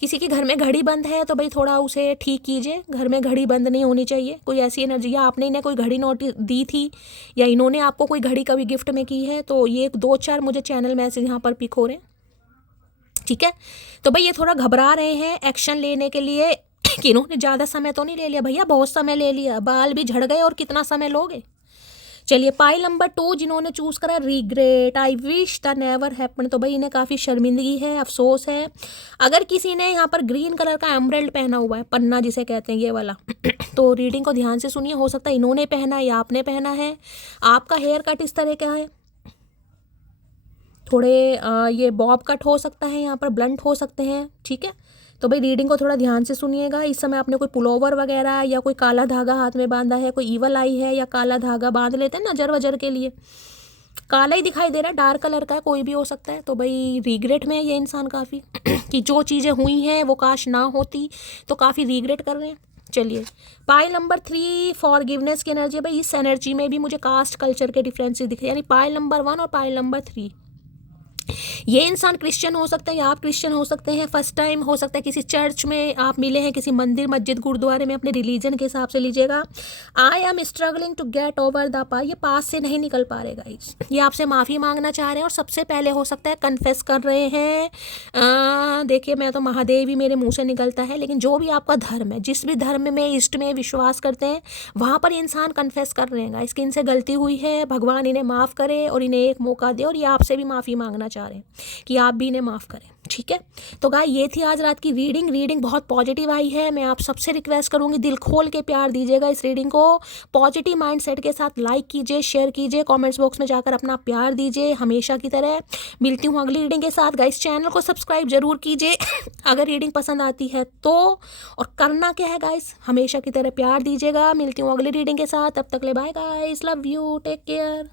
किसी के घर में घड़ी बंद है तो भाई थोड़ा उसे ठीक कीजिए। घर में घड़ी बंद नहीं होनी चाहिए। कोई ऐसी एनर्जी, या आपने इन्हें कोई घड़ी नोटिस दी थी, या इन्होंने आपको कोई घड़ी कभी गिफ्ट में की है, तो ये 2-4 मुझे चैनल मैसेज यहाँ पर पिक हो रहे हैं। ठीक है, तो भाई ये थोड़ा घबरा रहे हैं एक्शन लेने के लिए कि इन्होंने ज़्यादा समय तो नहीं ले लिया। भैया बहुत समय ले लिया, बाल भी झड़ गए, और कितना समय लोगे। चलिए, पाइल नंबर 2 जिन्होंने चूज़ करा, regret, I wish the never happen. तो भाई इन्हें काफ़ी शर्मिंदगी है, अफसोस है। अगर किसी ने यहाँ पर ग्रीन कलर का एमराल्ड पहना हुआ है, पन्ना जिसे कहते हैं, ये वाला, तो रीडिंग को ध्यान से सुनिए। हो सकता है इन्होंने पहना है या आपने पहना है। आपका हेयर कट इस तरह का है, थोड़े ये बॉब कट हो सकता है, यहाँ पर ब्लंट हो सकते हैं। ठीक है, तो भाई रीडिंग को थोड़ा ध्यान से सुनिएगा। इस समय आपने कोई पुलोवर वगैरह या कोई काला धागा हाथ में बांधा है, कोई ईवल आई है, या काला धागा बांध लेते हैं नजर वजर के लिए, काला ही दिखाई दे रहा है, डार्क कलर का है, कोई भी हो सकता है। तो भाई रिग्रेट में ये इंसान काफ़ी कि जो चीज़ें हुई हैं वो काश ना होती, तो काफ़ी रिग्रेट कर रहे हैं। चलिए, पाइल नंबर 3 फॉरगिवनेस की एनर्जी। भाई इस एनर्जी में भी मुझे कास्ट कल्चर के डिफरेंसेस दिख रहे हैं, यानी पाइल नंबर 1 और पाइल नंबर 3। ये इंसान क्रिश्चियन हो सकते हैं, या आप क्रिश्चियन हो सकते हैं। फर्स्ट टाइम हो सकता है किसी चर्च में आप मिले हैं, किसी मंदिर, मस्जिद, गुरुद्वारे में। अपने रिलीजन के हिसाब से लीजिएगा। I am struggling to get over the past. ये पास से नहीं निकल पा रहे गाइस, ये आपसे माफ़ी मांगना चाह रहे हैं, और सबसे पहले हो सकता है कन्फेस कर रहे हैं। देखिए, मैं तो महादेव ही मेरे मुँह से निकलता है, लेकिन जो भी आपका धर्म है, जिस भी धर्म में, इष्ट में विश्वास करते हैं, वहाँ पर इंसान कन्फेस कर रहे हैं गाइस कि इनसे गलती हुई है, भगवान इन्हें माफ़ करे और इन्हें एक मौका दे, और ये आपसे भी माफ़ी मांगना चाह रहे हैं कि आप भी इन्हें माफ़ करें। ठीक है, तो गाइस ये थी आज रात की रीडिंग बहुत पॉजिटिव आई है। मैं आप सबसे रिक्वेस्ट करूंगी, दिल खोल के प्यार दीजिएगा इस रीडिंग को। पॉजिटिव माइंडसेट के साथ लाइक कीजिए, शेयर कीजिए, कमेंट्स बॉक्स में जाकर अपना प्यार दीजिए हमेशा की तरह। मिलती हूँ अगली रीडिंग के साथ। गाइस चैनल को सब्सक्राइब जरूर कीजिए अगर रीडिंग पसंद आती है तो। और करना क्या है गाइस, हमेशा की तरह प्यार दीजिएगा। मिलती हूँ अगली रीडिंग के साथ, तब तक ले bye guys, love you, take care.